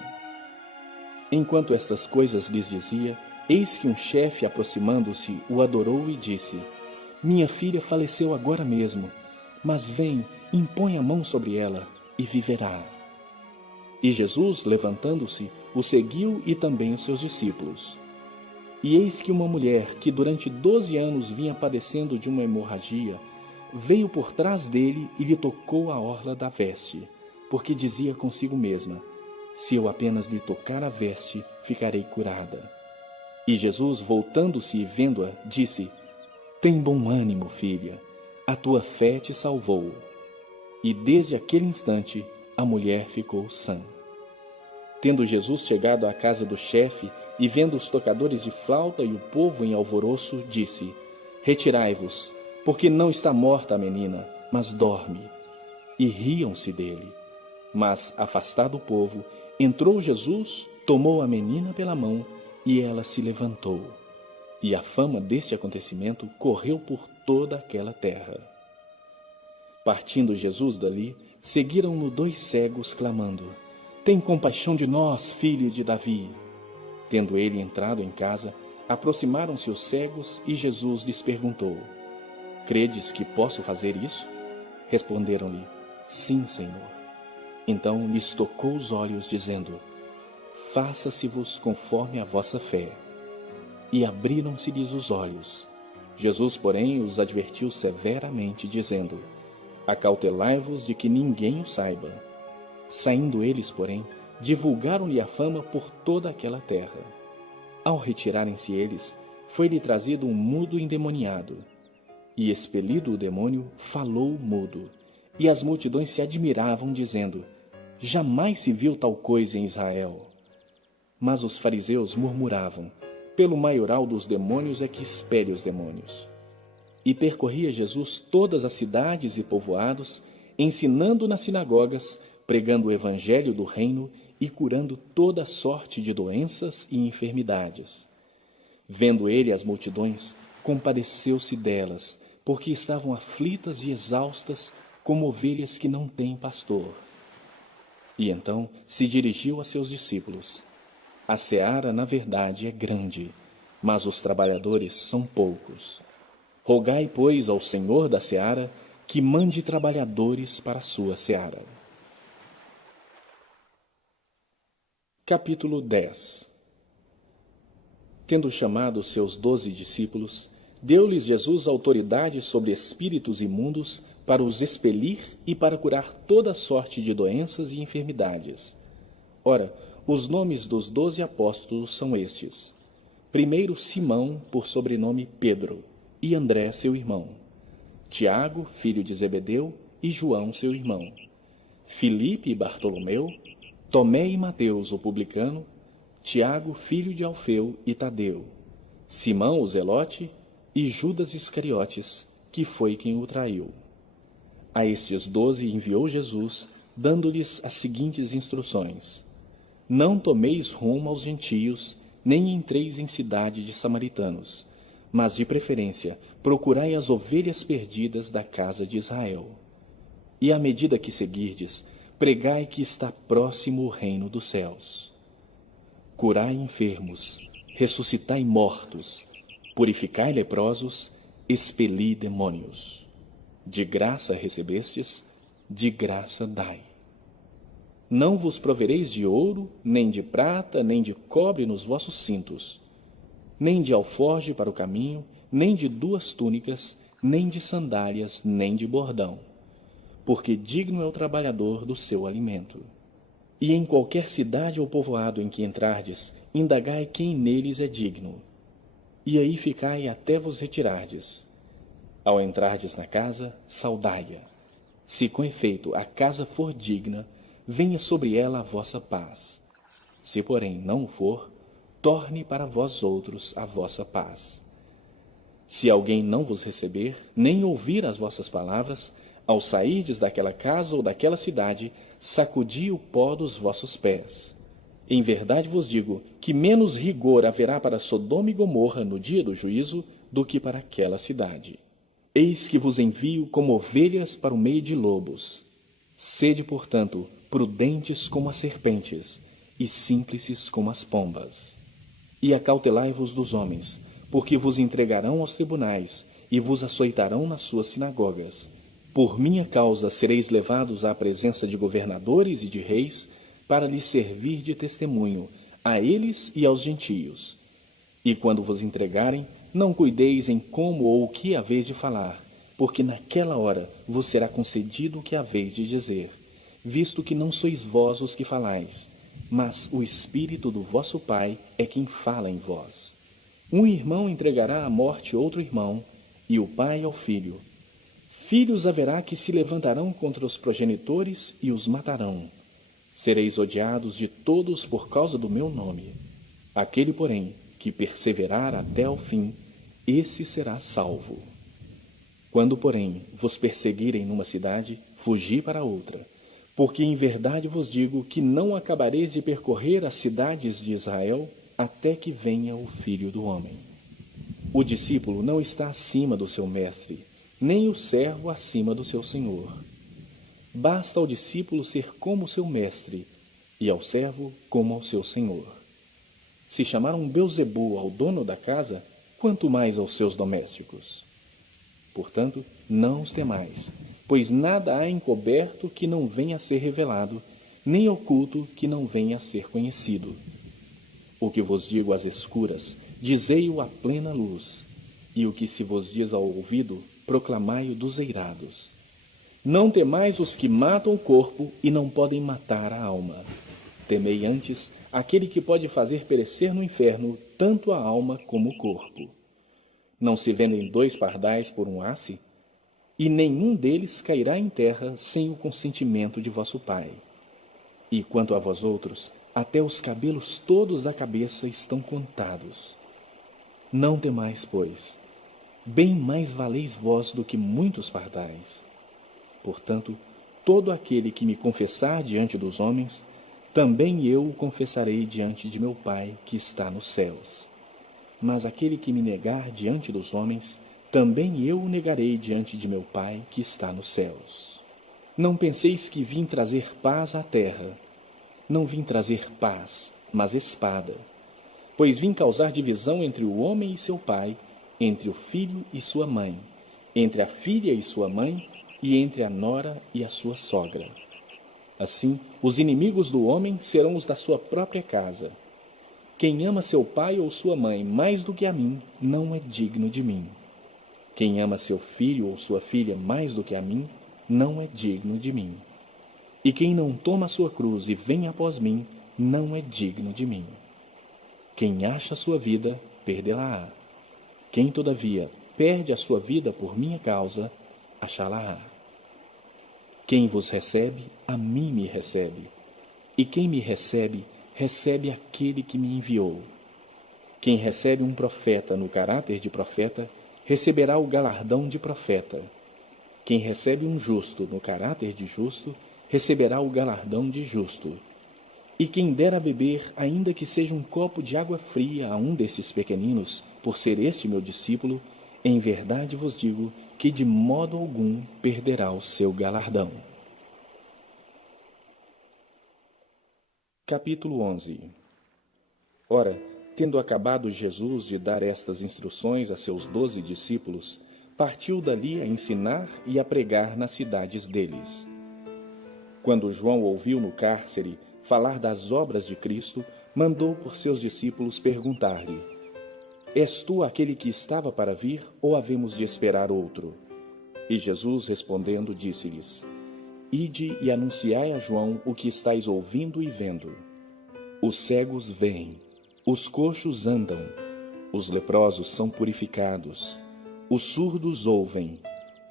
Enquanto estas coisas lhes dizia, eis que um chefe, aproximando-se, o adorou e disse: Minha filha faleceu agora mesmo, mas vem, impõe a mão sobre ela, e viverá. E Jesus, levantando-se, o seguiu e também os seus discípulos. E eis que uma mulher, que durante 12 anos vinha padecendo de uma hemorragia, veio por trás dele e lhe tocou a orla da veste, porque dizia consigo mesma: Se eu apenas lhe tocar a veste, ficarei curada. E Jesus, voltando-se e vendo-a, disse: Tem bom ânimo, filha, a tua fé te salvou. E desde aquele instante a mulher ficou sã. Tendo Jesus chegado à casa do chefe e vendo os tocadores de flauta e o povo em alvoroço, disse: Retirai-vos, porque não está morta a menina, mas dorme. E riam-se dele. Mas, afastado o povo, entrou Jesus, tomou a menina pela mão, e ela se levantou. E a fama deste acontecimento correu por toda aquela terra. Partindo Jesus dali, seguiram-no 2 cegos, clamando: Tem compaixão de nós, filho de Davi. Tendo ele entrado em casa, aproximaram-se os cegos e Jesus lhes perguntou: Credes que posso fazer isso? Responderam-lhe: Sim, Senhor. Então lhes tocou os olhos, dizendo: Faça-se-vos conforme a vossa fé. E abriram-se-lhes os olhos. Jesus, porém, os advertiu severamente, dizendo: Acautelai-vos de que ninguém o saiba. Saindo eles, porém, divulgaram-lhe a fama por toda aquela terra. Ao retirarem-se eles, foi-lhe trazido um mudo endemoniado. E, expelido o demônio, falou mudo. E as multidões se admiravam, dizendo: Jamais se viu tal coisa em Israel. Mas os fariseus murmuravam: pelo maioral dos demônios é que expele os demônios. E percorria Jesus todas as cidades e povoados, ensinando nas sinagogas, pregando o evangelho do reino e curando toda sorte de doenças e enfermidades. Vendo ele as multidões, compadeceu-se delas, porque estavam aflitas e exaustas, como ovelhas que não têm pastor. E então se dirigiu a seus discípulos: a seara, na verdade, é grande, mas os trabalhadores são poucos. Rogai, pois, ao Senhor da seara que mande trabalhadores para a sua seara. Capítulo 10. Tendo chamado seus 12 discípulos, deu-lhes Jesus autoridade sobre espíritos imundos para os expelir e para curar toda sorte de doenças e enfermidades. Ora, os nomes dos 12 apóstolos são estes: primeiro Simão, por sobrenome Pedro, e André, seu irmão; Tiago, filho de Zebedeu, e João, seu irmão; Filipe e Bartolomeu; Tomé e Mateus, o publicano; Tiago, filho de Alfeu, e Tadeu; Simão, o zelote, e Judas Iscariotes, que foi quem o traiu. A estes 12 enviou Jesus, dando-lhes as seguintes instruções: não tomeis rumo aos gentios, nem entreis em cidade de samaritanos, mas de preferência procurai as ovelhas perdidas da casa de Israel. E à medida que seguirdes, pregai que está próximo o reino dos céus. Curai enfermos, ressuscitai mortos, purificai leprosos, expeli demônios. De graça recebestes, de graça dai. Não vos provereis de ouro, nem de prata, nem de cobre nos vossos cintos, nem de alforje para o caminho, nem de 2 túnicas, nem de sandálias, nem de bordão, porque digno é o trabalhador do seu alimento. E em qualquer cidade ou povoado em que entrardes, indagai quem neles é digno, e aí ficai até vos retirardes. Ao entrardes na casa, saudai-a. Se com efeito a casa for digna, venha sobre ela a vossa paz. Se, porém, não o for, torne para vós outros a vossa paz. Se alguém não vos receber, nem ouvir as vossas palavras, ao sairdes daquela casa ou daquela cidade, sacudi o pó dos vossos pés. Em verdade vos digo que menos rigor haverá para Sodoma e Gomorra no dia do juízo do que para aquela cidade. Eis que vos envio como ovelhas para o meio de lobos. Sede, portanto, prudentes como as serpentes e simples como as pombas. E acautelai-vos dos homens, porque vos entregarão aos tribunais e vos açoitarão nas suas sinagogas. Por minha causa sereis levados à presença de governadores e de reis, para lhes servir de testemunho, a eles e aos gentios. E quando vos entregarem, não cuideis em como ou o que haveis de falar, porque naquela hora vos será concedido o que haveis de dizer, visto que não sois vós os que falais, mas o Espírito do vosso Pai é quem fala em vós. Um irmão entregará à morte outro irmão, e o pai ao filho. Filhos haverá que se levantarão contra os progenitores e os matarão. Sereis odiados de todos por causa do meu nome. Aquele, porém, que perseverar até ao fim, esse será salvo. Quando, porém, vos perseguirem numa cidade, fugi para outra, porque em verdade vos digo que não acabareis de percorrer as cidades de Israel até que venha o Filho do Homem. O discípulo não está acima do seu mestre, nem o servo acima do seu senhor. Basta ao discípulo ser como seu mestre, e ao servo como ao seu senhor. Se chamaram Beelzebu ao dono da casa, quanto mais aos seus domésticos. Portanto, não os temais, pois nada há encoberto que não venha a ser revelado, nem oculto que não venha a ser conhecido. O que vos digo às escuras, dizei-o à plena luz, e o que se vos diz ao ouvido, proclamai-o dos eirados. Não temais os que matam o corpo e não podem matar a alma. Temei antes aquele que pode fazer perecer no inferno tanto a alma como o corpo. Não se vendem 2 pardais por um asse? E nenhum deles cairá em terra sem o consentimento de vosso Pai. E quanto a vós outros, até os cabelos todos da cabeça estão contados. Não temais, pois, bem mais valeis vós do que muitos pardais. Portanto, todo aquele que me confessar diante dos homens, também eu o confessarei diante de meu Pai que está nos céus. Mas aquele que me negar diante dos homens, também eu o negarei diante de meu Pai que está nos céus. Não penseis que vim trazer paz à terra. Não vim trazer paz, mas espada. Pois vim causar divisão entre o homem e seu pai, entre o filho e sua mãe, entre a filha e sua mãe, e entre a nora e a sua sogra. Assim, os inimigos do homem serão os da sua própria casa. Quem ama seu pai ou sua mãe mais do que a mim, não é digno de mim. Quem ama seu filho ou sua filha mais do que a mim, não é digno de mim. E quem não toma a sua cruz e vem após mim, não é digno de mim. Quem acha a sua vida, perdê-la-á. Quem, todavia, perde a sua vida por minha causa, achá-la-á. Quem vos recebe, a mim me recebe. E quem me recebe, recebe aquele que me enviou. Quem recebe um profeta no caráter de profeta, receberá o galardão de profeta. Quem recebe um justo no caráter de justo, receberá o galardão de justo. E quem der a beber, ainda que seja um copo de água fria a um desses pequeninos, por ser este meu discípulo, em verdade vos digo que de modo algum perderá o seu galardão. Capítulo 11. Ora, tendo acabado Jesus de dar estas instruções a seus 12 discípulos, partiu dali a ensinar e a pregar nas cidades deles. Quando João ouviu no cárcere falar das obras de Cristo, mandou por seus discípulos perguntar-lhe: És tu aquele que estava para vir, ou havemos de esperar outro? E Jesus, respondendo, disse-lhes: Ide e anunciai a João o que estáis ouvindo e vendo. Os cegos veem, os coxos andam, os leprosos são purificados, os surdos ouvem,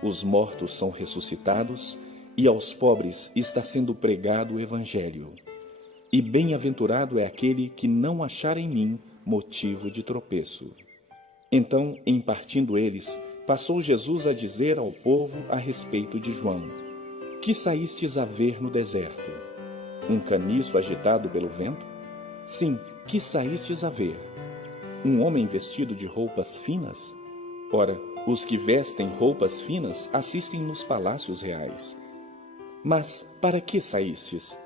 os mortos são ressuscitados, e aos pobres está sendo pregado o Evangelho. E bem-aventurado é aquele que não achar em mim motivo de tropeço. Então, em partindo eles, passou Jesus a dizer ao povo a respeito de João: Que saístes a ver no deserto? Um caniço agitado pelo vento? Sim, que saístes a ver? Um homem vestido de roupas finas? Ora, os que vestem roupas finas assistem nos palácios reais. Mas para que saístes?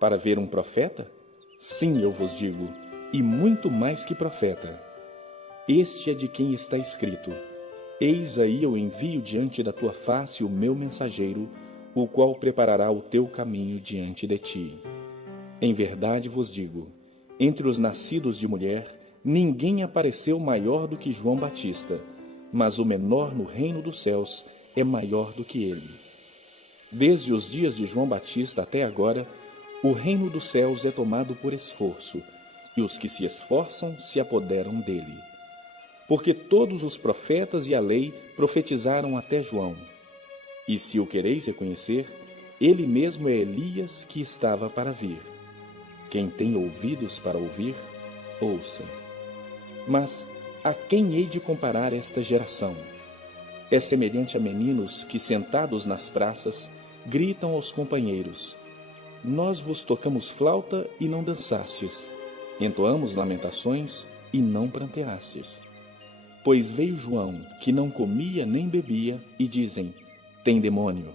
Para ver um profeta? Sim, eu vos digo, e muito mais que profeta. Este é de quem está escrito: Eis aí eu envio diante da tua face o meu mensageiro, o qual preparará o teu caminho diante de ti. Em verdade vos digo, entre os nascidos de mulher, ninguém apareceu maior do que João Batista, mas o menor no reino dos céus é maior do que ele. Desde os dias de João Batista até agora, o reino dos céus é tomado por esforço, e os que se esforçam se apoderam dele. Porque todos os profetas e a lei profetizaram até João. E se o quereis reconhecer, ele mesmo é Elias que estava para vir. Quem tem ouvidos para ouvir, ouça. Mas a quem hei de comparar esta geração? É semelhante a meninos que, sentados nas praças, gritam aos companheiros: Nós vos tocamos flauta e não dançastes, entoamos lamentações e não pranteastes. Pois veio João, que não comia nem bebia, e dizem: Tem demônio.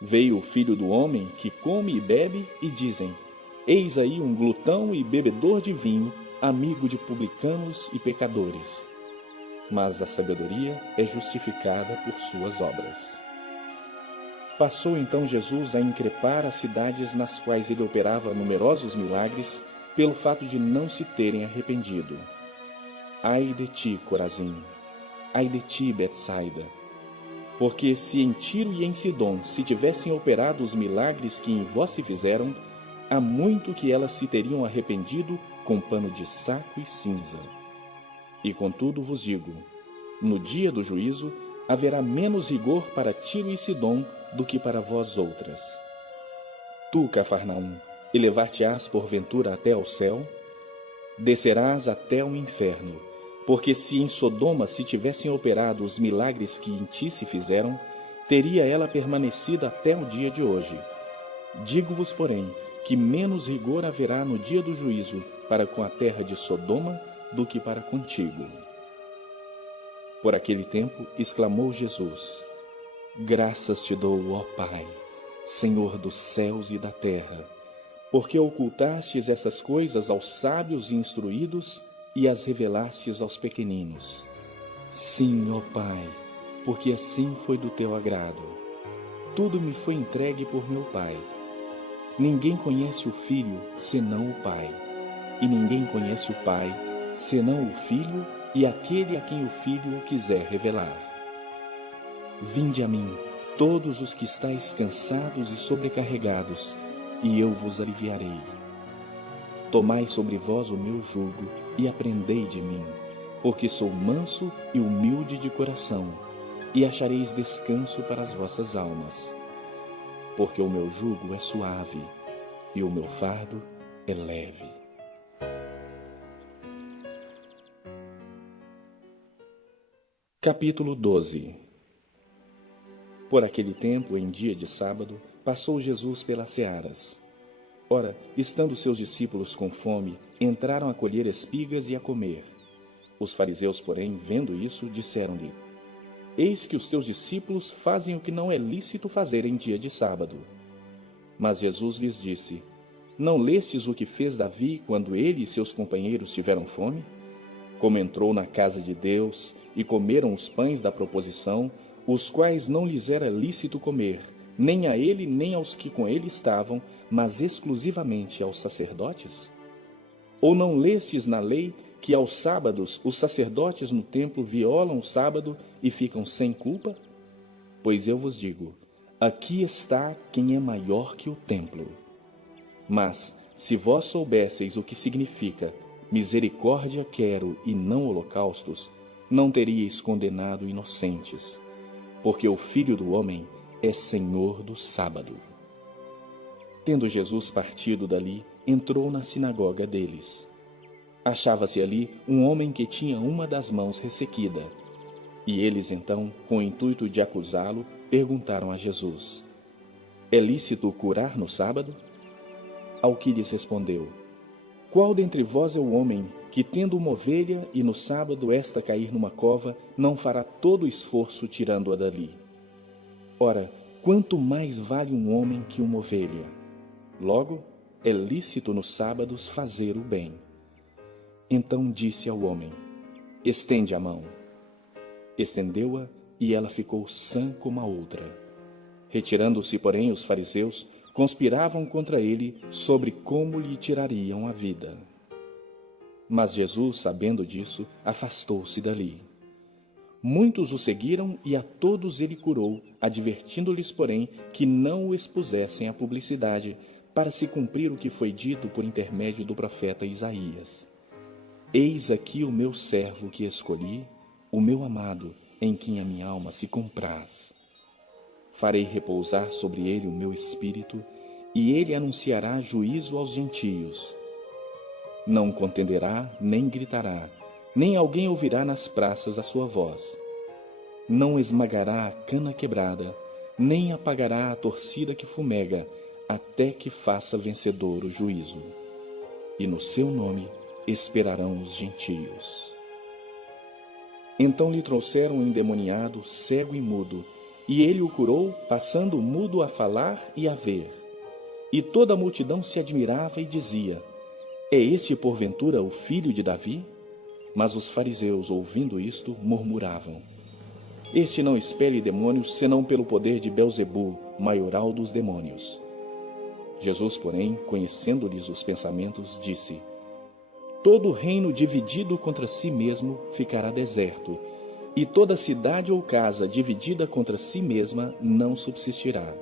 Veio o Filho do Homem, que come e bebe, e dizem: Eis aí um glutão e bebedor de vinho, amigo de publicanos e pecadores. Mas a sabedoria é justificada por suas obras. Passou então Jesus a increpar as cidades nas quais ele operava numerosos milagres, pelo fato de não se terem arrependido. Ai de ti, Corazim! Ai de ti, Betsaida! Porque se em Tiro e em Sidom se tivessem operado os milagres que em vós se fizeram, há muito que elas se teriam arrependido com pano de saco e cinza. E contudo vos digo, no dia do juízo haverá menos rigor para Tiro e Sidom do que para vós outras. Tu, Cafarnaum, Elevar-te-ás porventura até ao céu? Descerás até o inferno, porque se em Sodoma se tivessem operado os milagres que em ti se fizeram, teria ela permanecido até o dia de hoje. Digo-vos, porém, que menos rigor haverá no dia do juízo para com a terra de Sodoma do que para contigo. Por aquele tempo, exclamou Jesus: Graças te dou, ó Pai, Senhor dos céus e da terra, porque ocultastes essas coisas aos sábios e instruídos e as revelastes aos pequeninos. Sim, ó Pai, porque assim foi do teu agrado. Tudo me foi entregue por meu Pai. Ninguém conhece o Filho, senão o Pai, e ninguém conhece o Pai, senão o Filho e aquele a quem o Filho o quiser revelar. Vinde a mim, todos os que estáis cansados e sobrecarregados, e eu vos aliviarei. Tomai sobre vós o meu jugo e aprendei de mim, porque sou manso e humilde de coração, e achareis descanso para as vossas almas. Porque o meu jugo é suave e o meu fardo é leve. Capítulo 12. Por aquele tempo, em dia de sábado, passou Jesus pelas searas. Ora, estando seus discípulos com fome, entraram a colher espigas e a comer. Os fariseus, porém, vendo isso, disseram-lhe: Eis que os teus discípulos fazem o que não é lícito fazer em dia de sábado. Mas Jesus lhes disse: Não lestes o que fez Davi quando ele e seus companheiros tiveram fome? Como entrou na casa de Deus e comeram os pães da proposição, os quais não lhes era lícito comer, nem a ele nem aos que com ele estavam, mas exclusivamente aos sacerdotes? Ou não lestes na lei que aos sábados os sacerdotes no templo violam o sábado e ficam sem culpa? Pois eu vos digo, aqui está quem é maior que o templo. Mas, se vós soubesseis o que significa misericórdia quero e não holocaustos, não teríeis condenado inocentes, porque o Filho do Homem é Senhor do sábado. Tendo Jesus partido dali, entrou na sinagoga deles. Achava-se ali um homem que tinha uma das mãos ressequida. E eles então, com o intuito de acusá-lo, perguntaram a Jesus: É lícito curar no sábado? Ao que lhes respondeu: Qual dentre vós é o homem que, tendo uma ovelha e no sábado esta cair numa cova, não fará todo o esforço tirando-a dali? Ora, quanto mais vale um homem que uma ovelha? Logo, é lícito nos sábados fazer o bem. Então disse ao homem: Estende a mão. Estendeu-a e ela ficou sã como a outra. Retirando-se, porém, os fariseus, conspiravam contra ele sobre como lhe tirariam a vida. Mas Jesus, sabendo disso, afastou-se dali. Muitos o seguiram e a todos ele curou, advertindo-lhes, porém, que não o expusessem à publicidade, para se cumprir o que foi dito por intermédio do profeta Isaías: Eis aqui o meu servo que escolhi, o meu amado, em quem a minha alma se compraz. Farei repousar sobre ele o meu espírito, e ele anunciará juízo aos gentios. Não contenderá, nem gritará, nem alguém ouvirá nas praças a sua voz. Não esmagará a cana quebrada, nem apagará a torcida que fumega, até que faça vencedor o juízo. E no seu nome esperarão os gentios. Então lhe trouxeram um endemoniado, cego e mudo, e ele o curou, passando o mudo a falar e a ver. E toda a multidão se admirava e dizia: É este porventura o filho de Davi? Mas os fariseus, ouvindo isto, murmuravam: Este não expele demônios, senão pelo poder de Belzebu, maioral dos demônios. Jesus, porém, conhecendo-lhes os pensamentos, disse: Todo reino dividido contra si mesmo ficará deserto, e toda cidade ou casa dividida contra si mesma não subsistirá.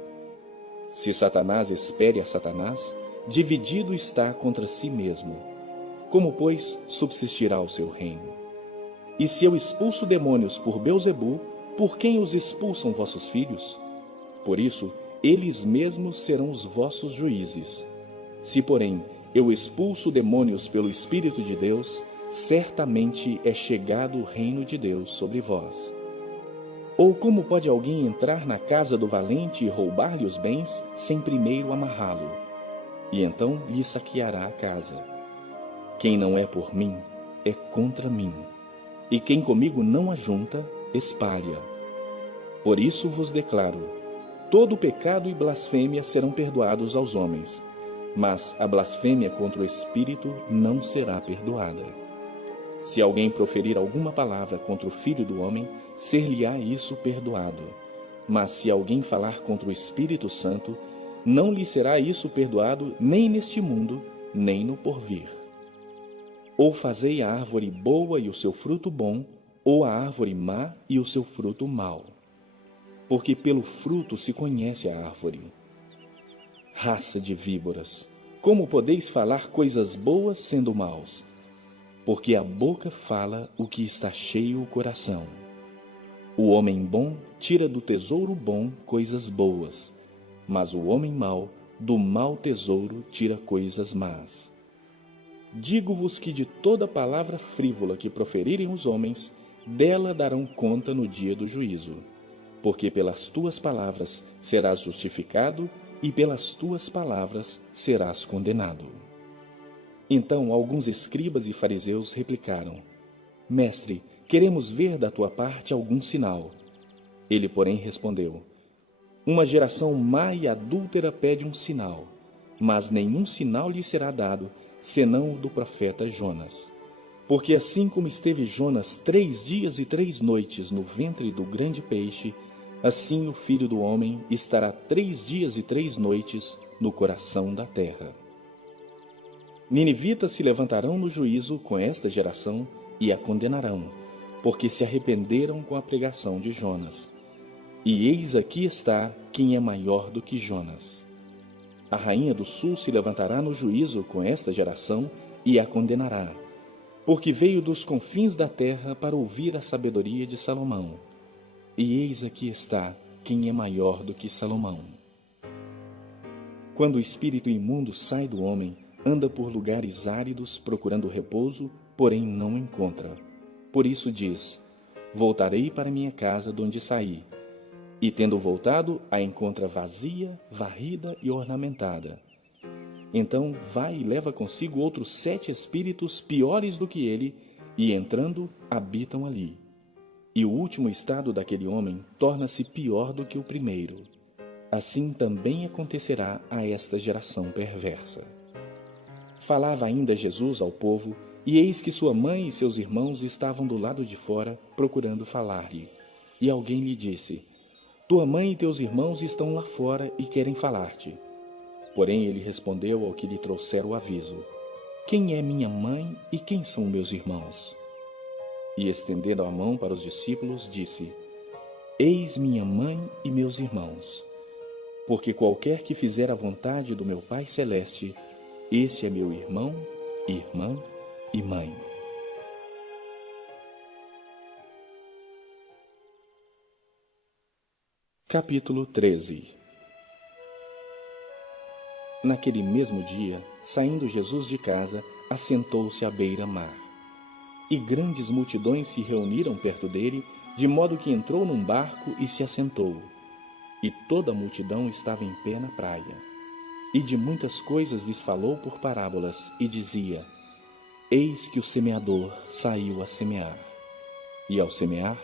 Se Satanás espere a Satanás, dividido está contra si mesmo. Como, pois, subsistirá o seu reino? E se eu expulso demônios por Belzebu, por quem os expulsam vossos filhos? Por isso, eles mesmos serão os vossos juízes. Se, porém, eu expulso demônios pelo Espírito de Deus, certamente é chegado o reino de Deus sobre vós. Ou como pode alguém entrar na casa do valente e roubar-lhe os bens, sem primeiro amarrá-lo? E então lhe saqueará a casa. Quem não é por mim, é contra mim. E quem comigo não ajunta, espalha. Por isso vos declaro, todo pecado e blasfêmia serão perdoados aos homens, mas a blasfêmia contra o Espírito não será perdoada. Se alguém proferir alguma palavra contra o Filho do Homem, ser-lhe-á isso perdoado. Mas se alguém falar contra o Espírito Santo, não lhe será isso perdoado nem neste mundo, nem no porvir. Ou fazei a árvore boa e o seu fruto bom, ou a árvore má e o seu fruto mau. Porque pelo fruto se conhece a árvore. Raça de víboras, como podeis falar coisas boas sendo maus? Porque a boca fala o que está cheio o coração. O homem bom tira do tesouro bom coisas boas, mas o homem mau do mau tesouro tira coisas más. Digo-vos que de toda palavra frívola que proferirem os homens, dela darão conta no dia do juízo. Porque pelas tuas palavras serás justificado, e pelas tuas palavras serás condenado. Então alguns escribas e fariseus replicaram: Mestre, queremos ver da tua parte algum sinal. Ele, porém, respondeu: Uma geração má e adúltera pede um sinal, mas nenhum sinal lhe será dado, senão o do profeta Jonas. Porque assim como esteve Jonas 3 dias e 3 noites no ventre do grande peixe, assim o Filho do Homem estará 3 dias e 3 noites no coração da terra. Ninivitas se levantarão no juízo com esta geração e a condenarão, porque se arrependeram com a pregação de Jonas. E eis aqui está quem é maior do que Jonas. A rainha do sul se levantará no juízo com esta geração e a condenará, porque veio dos confins da terra para ouvir a sabedoria de Salomão. E eis aqui está quem é maior do que Salomão. Quando o espírito imundo sai do homem, anda por lugares áridos procurando repouso, porém não encontra. Por isso diz: Voltarei para minha casa de onde saí. E tendo voltado, a encontra vazia, varrida e ornamentada. Então vai e leva consigo outros 7 espíritos piores do que ele, e entrando, habitam ali. E o último estado daquele homem torna-se pior do que o primeiro. Assim também acontecerá a esta geração perversa. Falava ainda Jesus ao povo, e eis que sua mãe e seus irmãos estavam do lado de fora, procurando falar-lhe. E alguém lhe disse: Tua mãe e teus irmãos estão lá fora e querem falar-te. Porém ele respondeu ao que lhe trouxera o aviso: Quem é minha mãe e quem são meus irmãos? E estendendo a mão para os discípulos, disse: Eis minha mãe e meus irmãos. Porque qualquer que fizer a vontade do meu Pai Celeste, esse é meu irmão, irmã e mãe. Capítulo 13. Naquele mesmo dia, saindo Jesus de casa, assentou-se à beira-mar. E grandes multidões se reuniram perto dele, de modo que entrou num barco e se assentou. E toda a multidão estava em pé na praia. E de muitas coisas lhes falou por parábolas, e dizia: Eis que o semeador saiu a semear. E ao semear,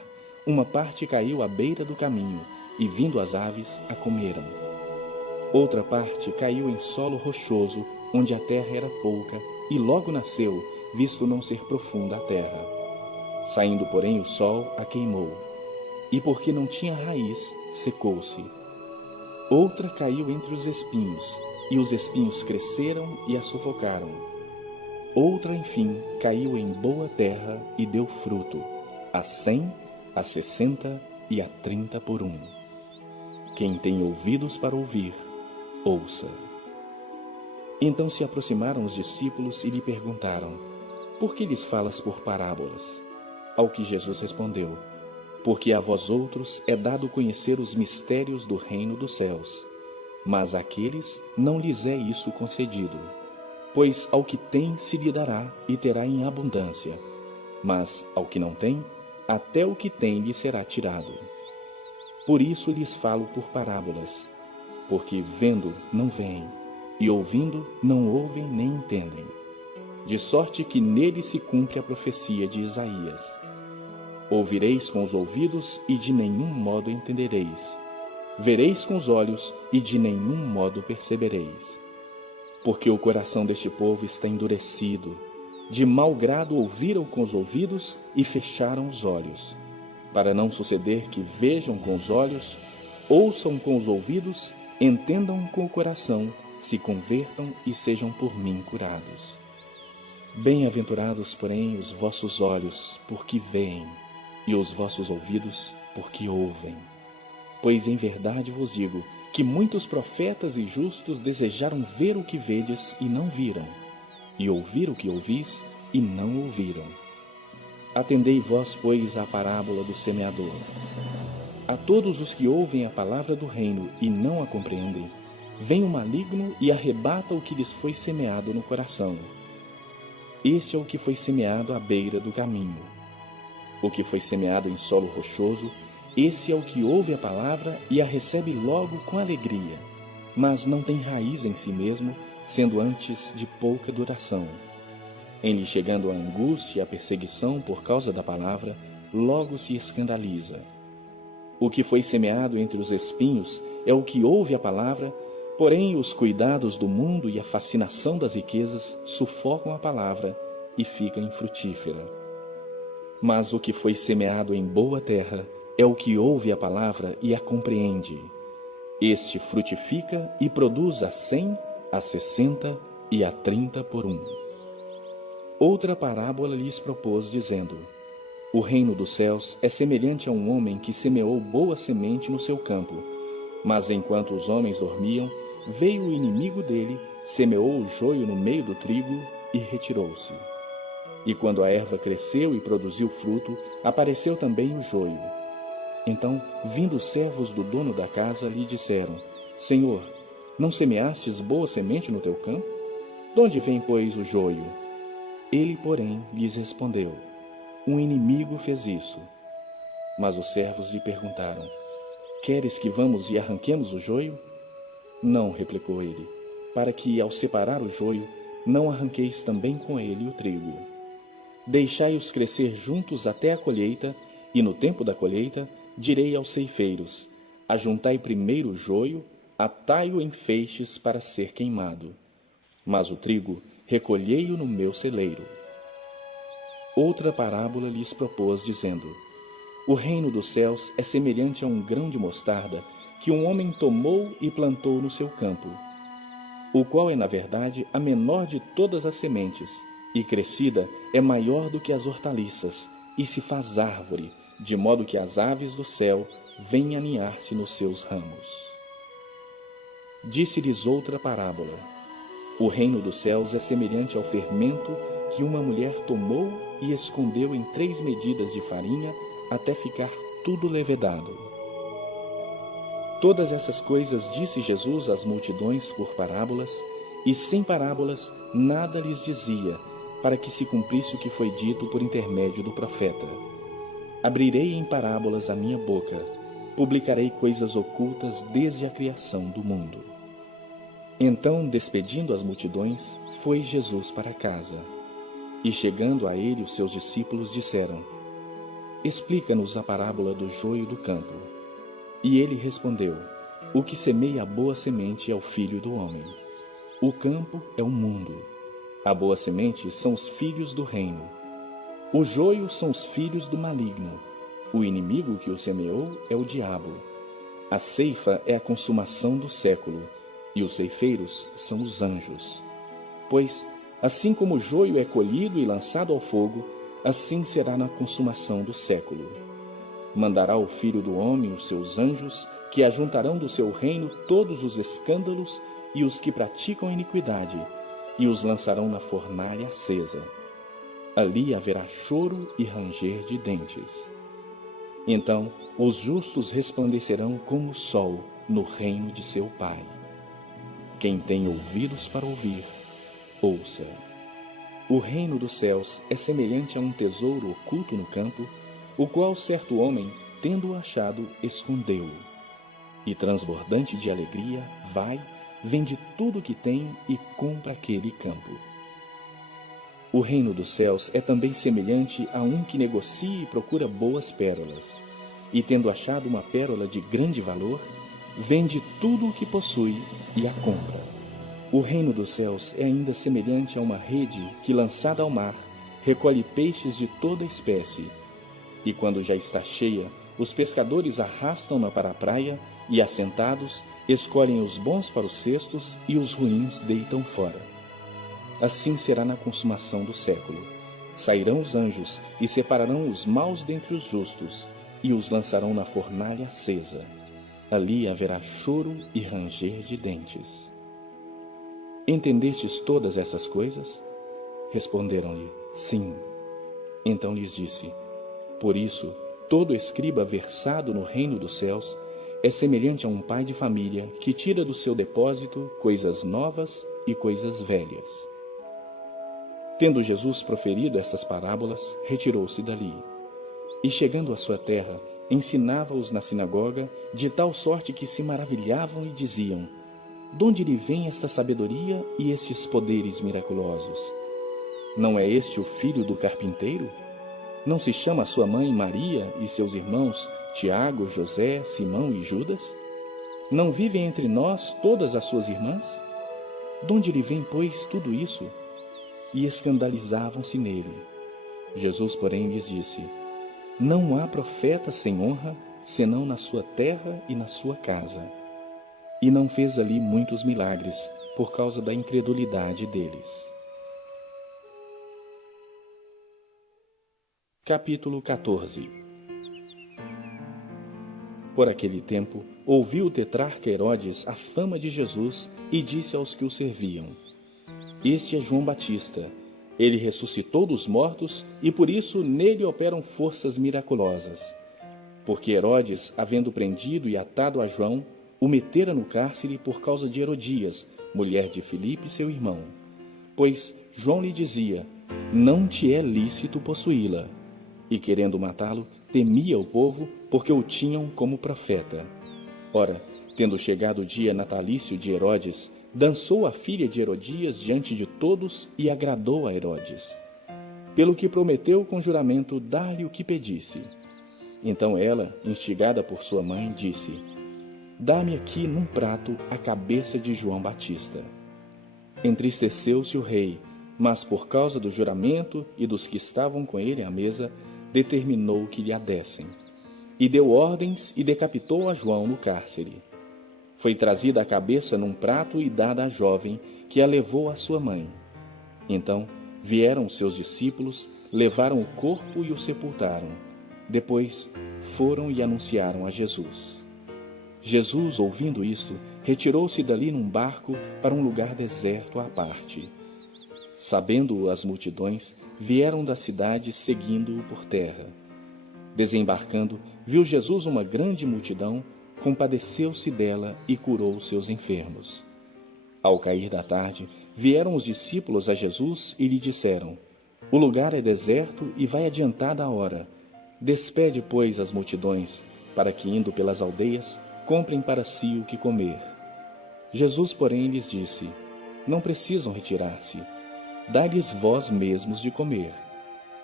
uma parte caiu à beira do caminho, e vindo as aves, a comeram. Outra parte caiu em solo rochoso, onde a terra era pouca, e logo nasceu, visto não ser profunda a terra. Saindo, porém, o sol a queimou, e porque não tinha raiz, secou-se. Outra caiu entre os espinhos, e os espinhos cresceram e a sufocaram. Outra, enfim, caiu em boa terra e deu fruto, a 100, a 60 e a 30 por 1. Quem tem ouvidos para ouvir, ouça. Então se aproximaram os discípulos e lhe perguntaram: Por que lhes falas por parábolas? Ao que Jesus respondeu: Porque a vós outros é dado conhecer os mistérios do reino dos céus, mas àqueles não lhes é isso concedido. Pois ao que tem se lhe dará e terá em abundância, mas ao que não tem, até o que tem lhe será tirado. Por isso lhes falo por parábolas, porque vendo não veem, e ouvindo não ouvem nem entendem. De sorte que nele se cumpre a profecia de Isaías. Ouvireis com os ouvidos e de nenhum modo entendereis. Vereis com os olhos e de nenhum modo percebereis. Porque o coração deste povo está endurecido, de mau grado ouviram com os ouvidos e fecharam os olhos, para não suceder que vejam com os olhos, ouçam com os ouvidos, entendam com o coração, se convertam e sejam por mim curados. Bem-aventurados, porém, os vossos olhos, porque veem, e os vossos ouvidos, porque ouvem. Pois em verdade vos digo, que muitos profetas e justos desejaram ver o que vedes e não viram, e ouvir o que ouvis e não ouviram. Atendei vós, pois, à parábola do semeador. A todos os que ouvem a palavra do reino e não a compreendem, vem o maligno e arrebata o que lhes foi semeado no coração. Este é o que foi semeado à beira do caminho. O que foi semeado em solo rochoso, esse é o que ouve a palavra e a recebe logo com alegria, mas não tem raiz em si mesmo, sendo antes de pouca duração. Em lhe chegando a angústia e a perseguição por causa da palavra, logo se escandaliza. O que foi semeado entre os espinhos é o que ouve a palavra, porém os cuidados do mundo e a fascinação das riquezas sufocam a palavra e fica infrutífera. Mas o que foi semeado em boa terra é o que ouve a palavra e a compreende. Este frutifica e produz a 100, a 60 e a 30 por 1. Outra parábola lhes propôs, dizendo: O reino dos céus é semelhante a um homem que semeou boa semente no seu campo. Mas enquanto os homens dormiam, veio o inimigo dele, semeou o joio no meio do trigo e retirou-se. E quando a erva cresceu e produziu fruto, apareceu também o joio. Então, vindo os servos do dono da casa, lhe disseram: Senhor, não semeastes boa semente no teu campo? De onde vem, pois, o joio? Ele, porém, lhes respondeu: Um inimigo fez isso. Mas os servos lhe perguntaram: Queres que vamos e arranquemos o joio? Não, replicou ele, para que, ao separar o joio, não arranqueis também com ele o trigo. Deixai-os crescer juntos até a colheita, e no tempo da colheita direi aos ceifeiros: Ajuntai primeiro o joio, atai-o em feixes para ser queimado. Mas o trigo recolhei-o no meu celeiro. Outra parábola lhes propôs, dizendo: O reino dos céus é semelhante a um grão de mostarda que um homem tomou e plantou no seu campo, o qual é, na verdade, a menor de todas as sementes, e crescida é maior do que as hortaliças, e se faz árvore, de modo que as aves do céu vêm aninhar-se nos seus ramos. Disse-lhes outra parábola: O reino dos céus é semelhante ao fermento que uma mulher tomou e escondeu em 3 medidas de farinha até ficar tudo levedado. Todas essas coisas disse Jesus às multidões por parábolas, e sem parábolas nada lhes dizia, para que se cumprisse o que foi dito por intermédio do profeta: Abrirei em parábolas a minha boca, publicarei coisas ocultas desde a criação do mundo. Então, despedindo as multidões, foi Jesus para casa. E chegando a ele, os seus discípulos disseram: Explica-nos a parábola do joio do campo. E ele respondeu: O que semeia a boa semente é o Filho do homem. O campo é o mundo. A boa semente são os filhos do reino. O joio são os filhos do maligno. O inimigo que o semeou é o diabo. A ceifa é a consumação do século, e os ceifeiros são os anjos. Pois, assim como o joio é colhido e lançado ao fogo, assim será na consumação do século. Mandará o Filho do homem os seus anjos, que ajuntarão do seu reino todos os escândalos e os que praticam iniquidade, e os lançarão na fornalha acesa. Ali haverá choro e ranger de dentes. Então os justos resplandecerão como o sol no reino de seu Pai. Quem tem ouvidos para ouvir, ouça. O reino dos céus é semelhante a um tesouro oculto no campo, o qual certo homem, tendo-o achado, escondeu-o. E transbordante de alegria, vai, vende tudo o que tem e compra aquele campo. O reino dos céus é também semelhante a um que negocia e procura boas pérolas. E tendo achado uma pérola de grande valor, vende tudo o que possui e a compra. O reino dos céus é ainda semelhante a uma rede que, lançada ao mar, recolhe peixes de toda espécie. E quando já está cheia, os pescadores arrastam-na para a praia e, assentados, escolhem os bons para os cestos e os ruins deitam fora. Assim será na consumação do século. Sairão os anjos e separarão os maus dentre os justos e os lançarão na fornalha acesa. Ali haverá choro e ranger de dentes. Entendestes todas essas coisas? Responderam-lhe, sim. Então lhes disse, por isso, todo escriba versado no reino dos céus é semelhante a um pai de família que tira do seu depósito coisas novas e coisas velhas. Tendo Jesus proferido estas parábolas, retirou-se dali. E chegando à sua terra, ensinava-os na sinagoga, de tal sorte que se maravilhavam e diziam, de onde lhe vem esta sabedoria e estes poderes miraculosos? Não é este o filho do carpinteiro? Não se chama sua mãe Maria e seus irmãos Tiago, José, Simão e Judas? Não vivem entre nós todas as suas irmãs? De onde lhe vem, pois, tudo isso? E escandalizavam-se nele. Jesus, porém, lhes disse, não há profeta sem honra, senão na sua terra e na sua casa. E não fez ali muitos milagres, por causa da incredulidade deles. Capítulo 14. Por aquele tempo, ouviu o tetrarca Herodes a fama de Jesus e disse aos que o serviam, este é João Batista. Ele ressuscitou dos mortos e por isso nele operam forças miraculosas. Porque Herodes, havendo prendido e atado a João, o metera no cárcere por causa de Herodias, mulher de Filipe, seu irmão. Pois João lhe dizia, não te é lícito possuí-la. E querendo matá-lo, temia o povo, porque o tinham como profeta. Ora, tendo chegado o dia natalício de Herodes, dançou a filha de Herodias diante de todos e agradou a Herodes. Pelo que prometeu com juramento dar-lhe o que pedisse. Então ela, instigada por sua mãe, disse, dá-me aqui num prato a cabeça de João Batista. Entristeceu-se o rei, mas por causa do juramento e dos que estavam com ele à mesa, determinou que lhe a dessem. E deu ordens e decapitou a João no cárcere. Foi trazida a cabeça num prato e dada à jovem, que a levou à sua mãe. Então vieram seus discípulos, levaram o corpo e o sepultaram. Depois foram e anunciaram a Jesus. Jesus, ouvindo isto, retirou-se dali num barco para um lugar deserto à parte. Sabendo-o as multidões, vieram da cidade seguindo-o por terra. Desembarcando, viu Jesus uma grande multidão, compadeceu-se dela e curou seus enfermos. Ao cair da tarde, vieram os discípulos a Jesus e lhe disseram, o lugar é deserto e vai adiantada a hora. Despede, pois, as multidões, para que, indo pelas aldeias, comprem para si o que comer. Jesus, porém, lhes disse, não precisam retirar-se, dai-lhes vós mesmos de comer.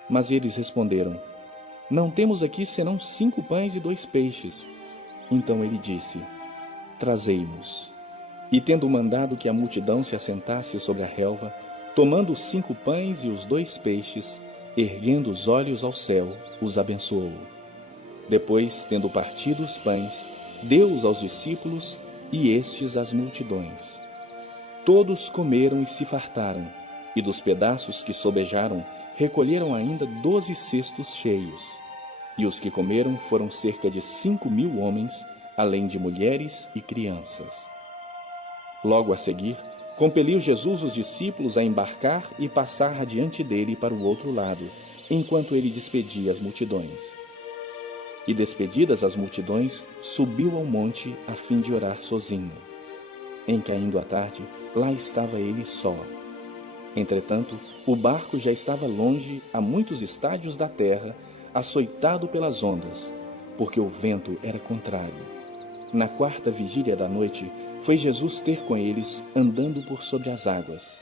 Mas eles responderam, não temos aqui senão 5 pães e 2 peixes. Então ele disse, trazei-mos. E tendo mandado que a multidão se assentasse sobre a relva, tomando os 5 pães e os 2 peixes, erguendo os olhos ao céu, os abençoou. Depois, tendo partido os pães, deu-os aos discípulos e estes às multidões. Todos comeram e se fartaram, e dos pedaços que sobejaram, recolheram ainda 12 cestos cheios. E os que comeram foram cerca de 5.000 homens, além de mulheres e crianças. Logo a seguir, compeliu Jesus os discípulos a embarcar e passar adiante dele para o outro lado, enquanto ele despedia as multidões. E despedidas as multidões, subiu ao monte a fim de orar sozinho. Em caindo a tarde, lá estava ele só. Entretanto, o barco já estava longe, a muitos estádios da terra, açoitado pelas ondas, porque o vento era contrário. Na quarta vigília da noite, foi Jesus ter com eles, andando por sobre as águas.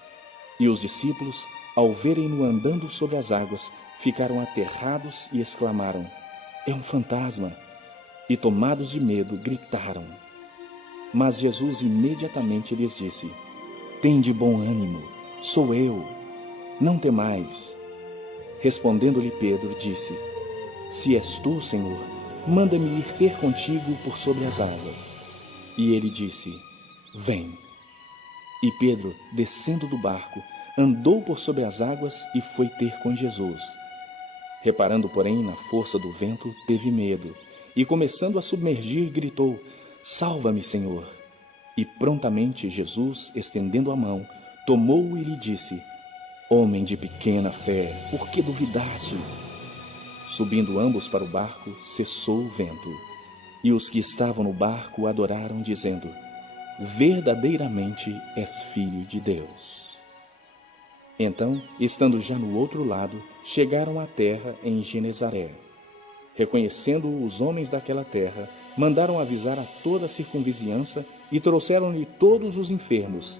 E os discípulos, ao verem-no andando sobre as águas, ficaram aterrados e exclamaram: "É um fantasma!" E, tomados de medo, gritaram. Mas Jesus imediatamente lhes disse: "Tende bom ânimo, sou eu, não temais." Respondendo-lhe Pedro, disse: "Se és tu, Senhor, manda-me ir ter contigo por sobre as águas." E ele disse: "Vem." E Pedro, descendo do barco, andou por sobre as águas e foi ter com Jesus. Reparando, porém, na força do vento, teve medo, e começando a submergir, gritou: "Salva-me, Senhor!" E prontamente Jesus, estendendo a mão, tomou-o e lhe disse: "Homem de pequena fé, por que duvidaste?" Subindo ambos para o barco, cessou o vento. E os que estavam no barco adoraram, dizendo: "Verdadeiramente és Filho de Deus." Então, estando já no outro lado, chegaram à terra em Genezaré. Reconhecendo-o os homens daquela terra, mandaram avisar a toda a circunvizinhança e trouxeram-lhe todos os enfermos,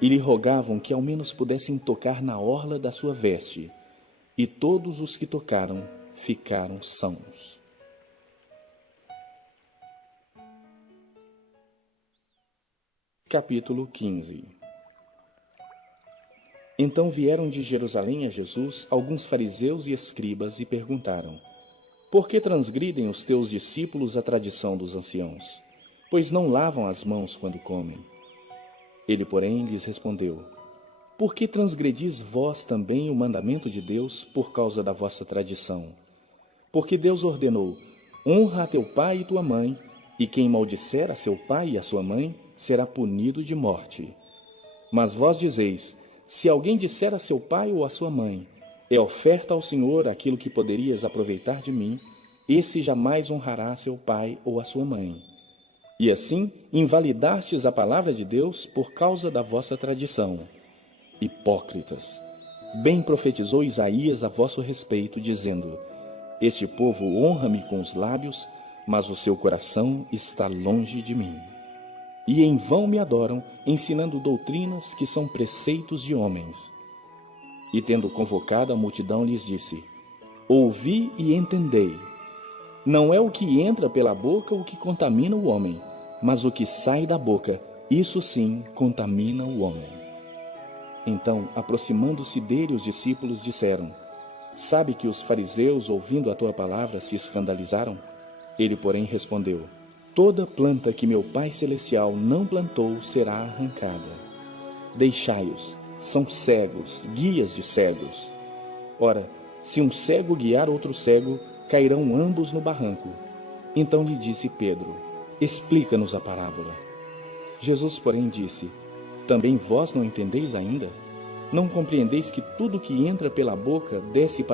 e lhe rogavam que ao menos pudessem tocar na orla da sua veste. E todos os que tocaram ficaram sãos. Capítulo 15. Então vieram de Jerusalém a Jesus alguns fariseus e escribas e perguntaram: "Por que transgridem os teus discípulos a tradição dos anciãos? Pois não lavam as mãos quando comem." Ele, porém, lhes respondeu: "Por que transgredis vós também o mandamento de Deus por causa da vossa tradição? Porque Deus ordenou: honra a teu pai e tua mãe, e quem maldisser a seu pai e a sua mãe será punido de morte. Mas vós dizeis: se alguém disser a seu pai ou a sua mãe: é oferta ao Senhor aquilo que poderias aproveitar de mim, esse jamais honrará seu pai ou a sua mãe. E assim invalidastes a palavra de Deus por causa da vossa tradição. Hipócritas! Bem profetizou Isaías a vosso respeito, dizendo: este povo honra-me com os lábios, mas o seu coração está longe de mim. E em vão me adoram, ensinando doutrinas que são preceitos de homens. E tendo convocado a multidão, lhes disse: ouvi e entendei. Não é o que entra pela boca o que contamina o homem, mas o que sai da boca, isso sim contamina o homem. Então, aproximando-se dele, os discípulos disseram: sabe que os fariseus, ouvindo a tua palavra, se escandalizaram? Ele, porém, respondeu: toda planta que meu Pai Celestial não plantou será arrancada. Deixai-os, são cegos, guias de cegos. Ora, se um cego guiar outro cego, cairão ambos no barranco. Então lhe disse Pedro: explica-nos a parábola. Jesus, porém, disse: também vós não entendeis ainda? Não compreendeis que tudo que entra pela boca desce para